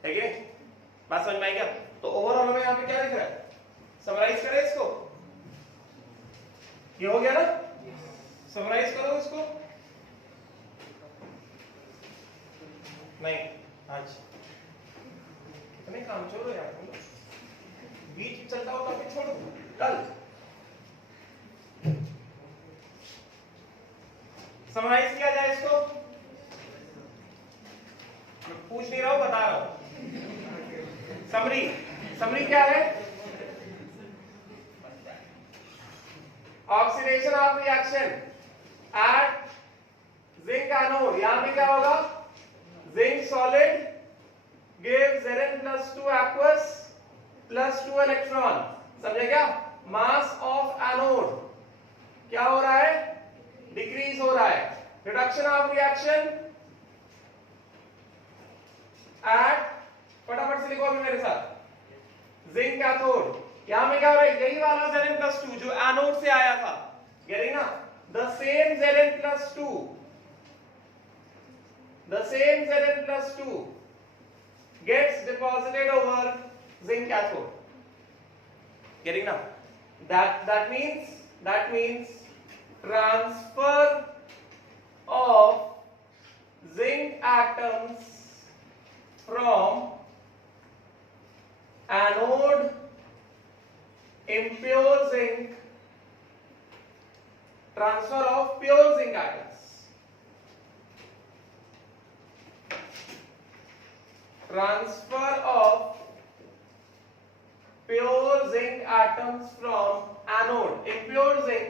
है कि नहीं? बात समझ में आई क्या? तो ओवरऑल हमें यहाँ पे क्या दिख रहा है? समराइज करें इसको, ये हो गया ना? समराइज करो इसको। नहीं आज कितने काम छोड़ो यार, बीच चलता हो टॉपिक छोड़ो, कल समराइज किया जाए इसको। पूछ नहीं रहा हूं, बता रहा हूं। समरी, समरी क्या है? Oxidation of reaction at zinc anode, यहां भी क्या होगा? Zinc solid gives Zn plus 2 aqueous plus 2 electron, समझे क्या? मास ऑफ एनोड क्या हो रहा है? डिक्रीज हो रहा है। रिडक्शन ऑफ रिएक्शन एट, फटाफट से लिखो अभी मेरे साथ, जिंक कैथोड। यहां में क्या हो रहा है, यही वाला Zn+2 जो एनोड से आया था, गेटिंग ना, the same Zn+2, the same Zn+2 gets deposited over zinc cathode. Getting now? That means transfer of zinc atoms from anode impure zinc, transfer of pure zinc atoms. Transfer of pure zinc atoms from anode impure zinc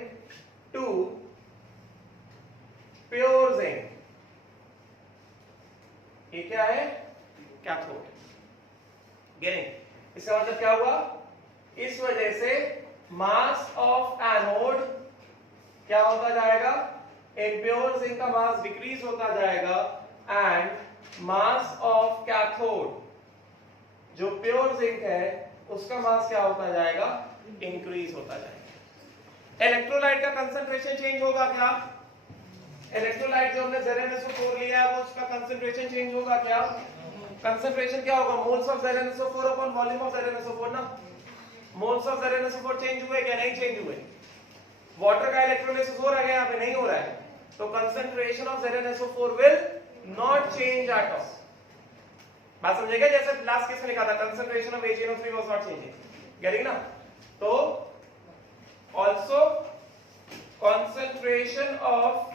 to pure zinc, ये क्या है, cathode. Getting, इसका मतलब क्या हुआ, इस वजह से मास ऑफ एनोड क्या होता जाएगा, इम्प्योर जिंक का मास डिक्रीज होता जाएगा एंड मास ऑफ कैथोड जो प्योर जिंक है उसका मास क्या होता जाएगा, इंक्रीज होता जाएगा। इलेक्ट्रोलाइट का कंसंट्रेशन चेंज होगा क्या, इलेक्ट्रोलाइट जो हमने ZnSO4 लिया है वो उसका कंसंट्रेशन चेंज होगा क्या, कंसंट्रेशन क्या होगा, moles of ZnSO4 upon volume of ZnSO4 ना, मोल्स ऑफ ZnSO4 चेंज हुए क्या, नहीं चेंज हुए। वाटर का इलेक्ट्रोलिसिस हो रहा है यहाँ पे, नहीं हो रहा है, तो concentration of ZnSO4 will not change at all. बात समझेगा, जैसे लास्ट केस में लिखा था concentration of AgNO3 was not changing, getting ना, तो आल्सो कंसंट्रेशन ऑफ,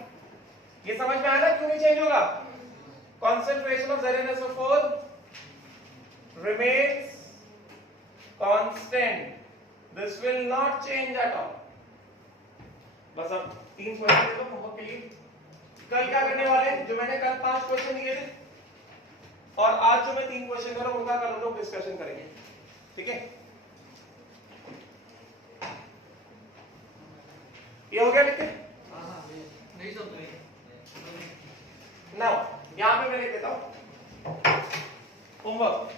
ये समझ में आया ना क्यों नहीं चेंज होगा, concentration of ZnSO4 remains constant, this will not change at all। बस अब 3 क्वेश्चन दे दो होमवर्क के लिए। कल क्या करने वाले हैं, जो मैंने कल 5 क्वेश्चन दिए थे और आज जो मैं 3 क्वेश्चन कर रहा हूं उनका कल हम लोग डिस्कशन करेंगे, ठीक है। ये हो गया लिख के, नहीं सब नहीं नाउ यहां पे मैं लिख देता हूं homework.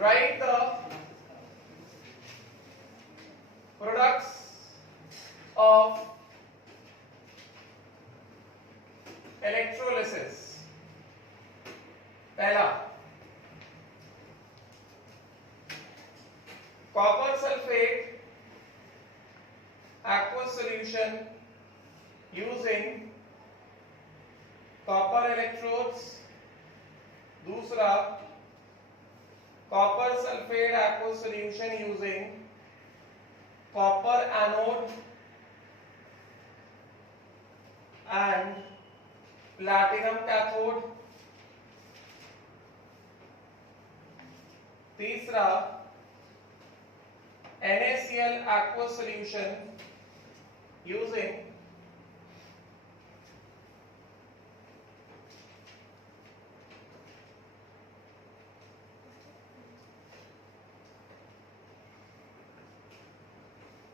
Write the products of electrolysis। पहला, copper sulfate aqueous solution using copper electrodes। दूसरा, copper sulfate aqueous solution using copper anode and platinum cathode। तीसरा, NaCl aqueous solution using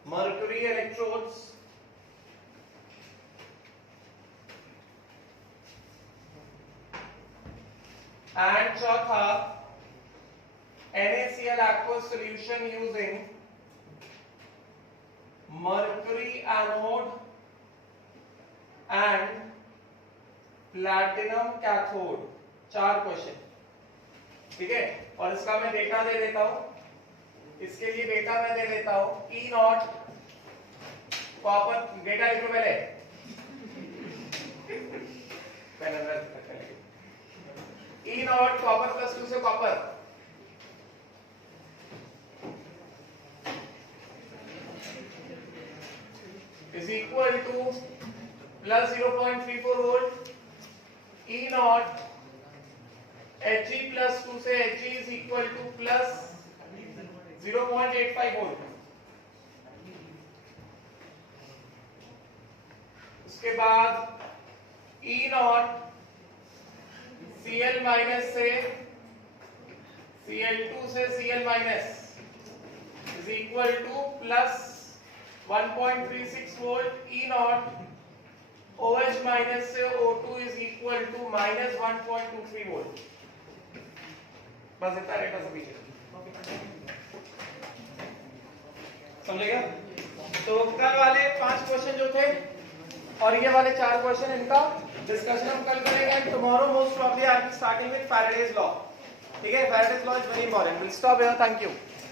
mercury electrodes and चौथा, NaCl aqueous solution using mercury anode and platinum cathode। 4 question, ठीक है। और इसका मैं data दे देता हूं, इसके लिए डेटा मैं दे देता हूं, E0 कॉपर, डेटा लिखो पहले E0 कॉपर +2 से copper is equal to plus 0.34 volt। E0 He +2 से He is equal to plus 0.85 volt. उसके बाद E0 Cl माइनस से Cl2 से Cl minus is equal to plus 1.36 volt E naught OH minus से O2 is equal to minus 1.23 volt. बस इतना data सब पीछे समझेगा। तो कल वाले 5 क्वेश्चन जो थे और ये वाले 4 क्वेश्चन, इनका डिस्कशन हम कल करेंगे। Tomorrow most probably I am starting with Faraday's law. ठीक है, Faraday's law is very important. Will stop here, thank you.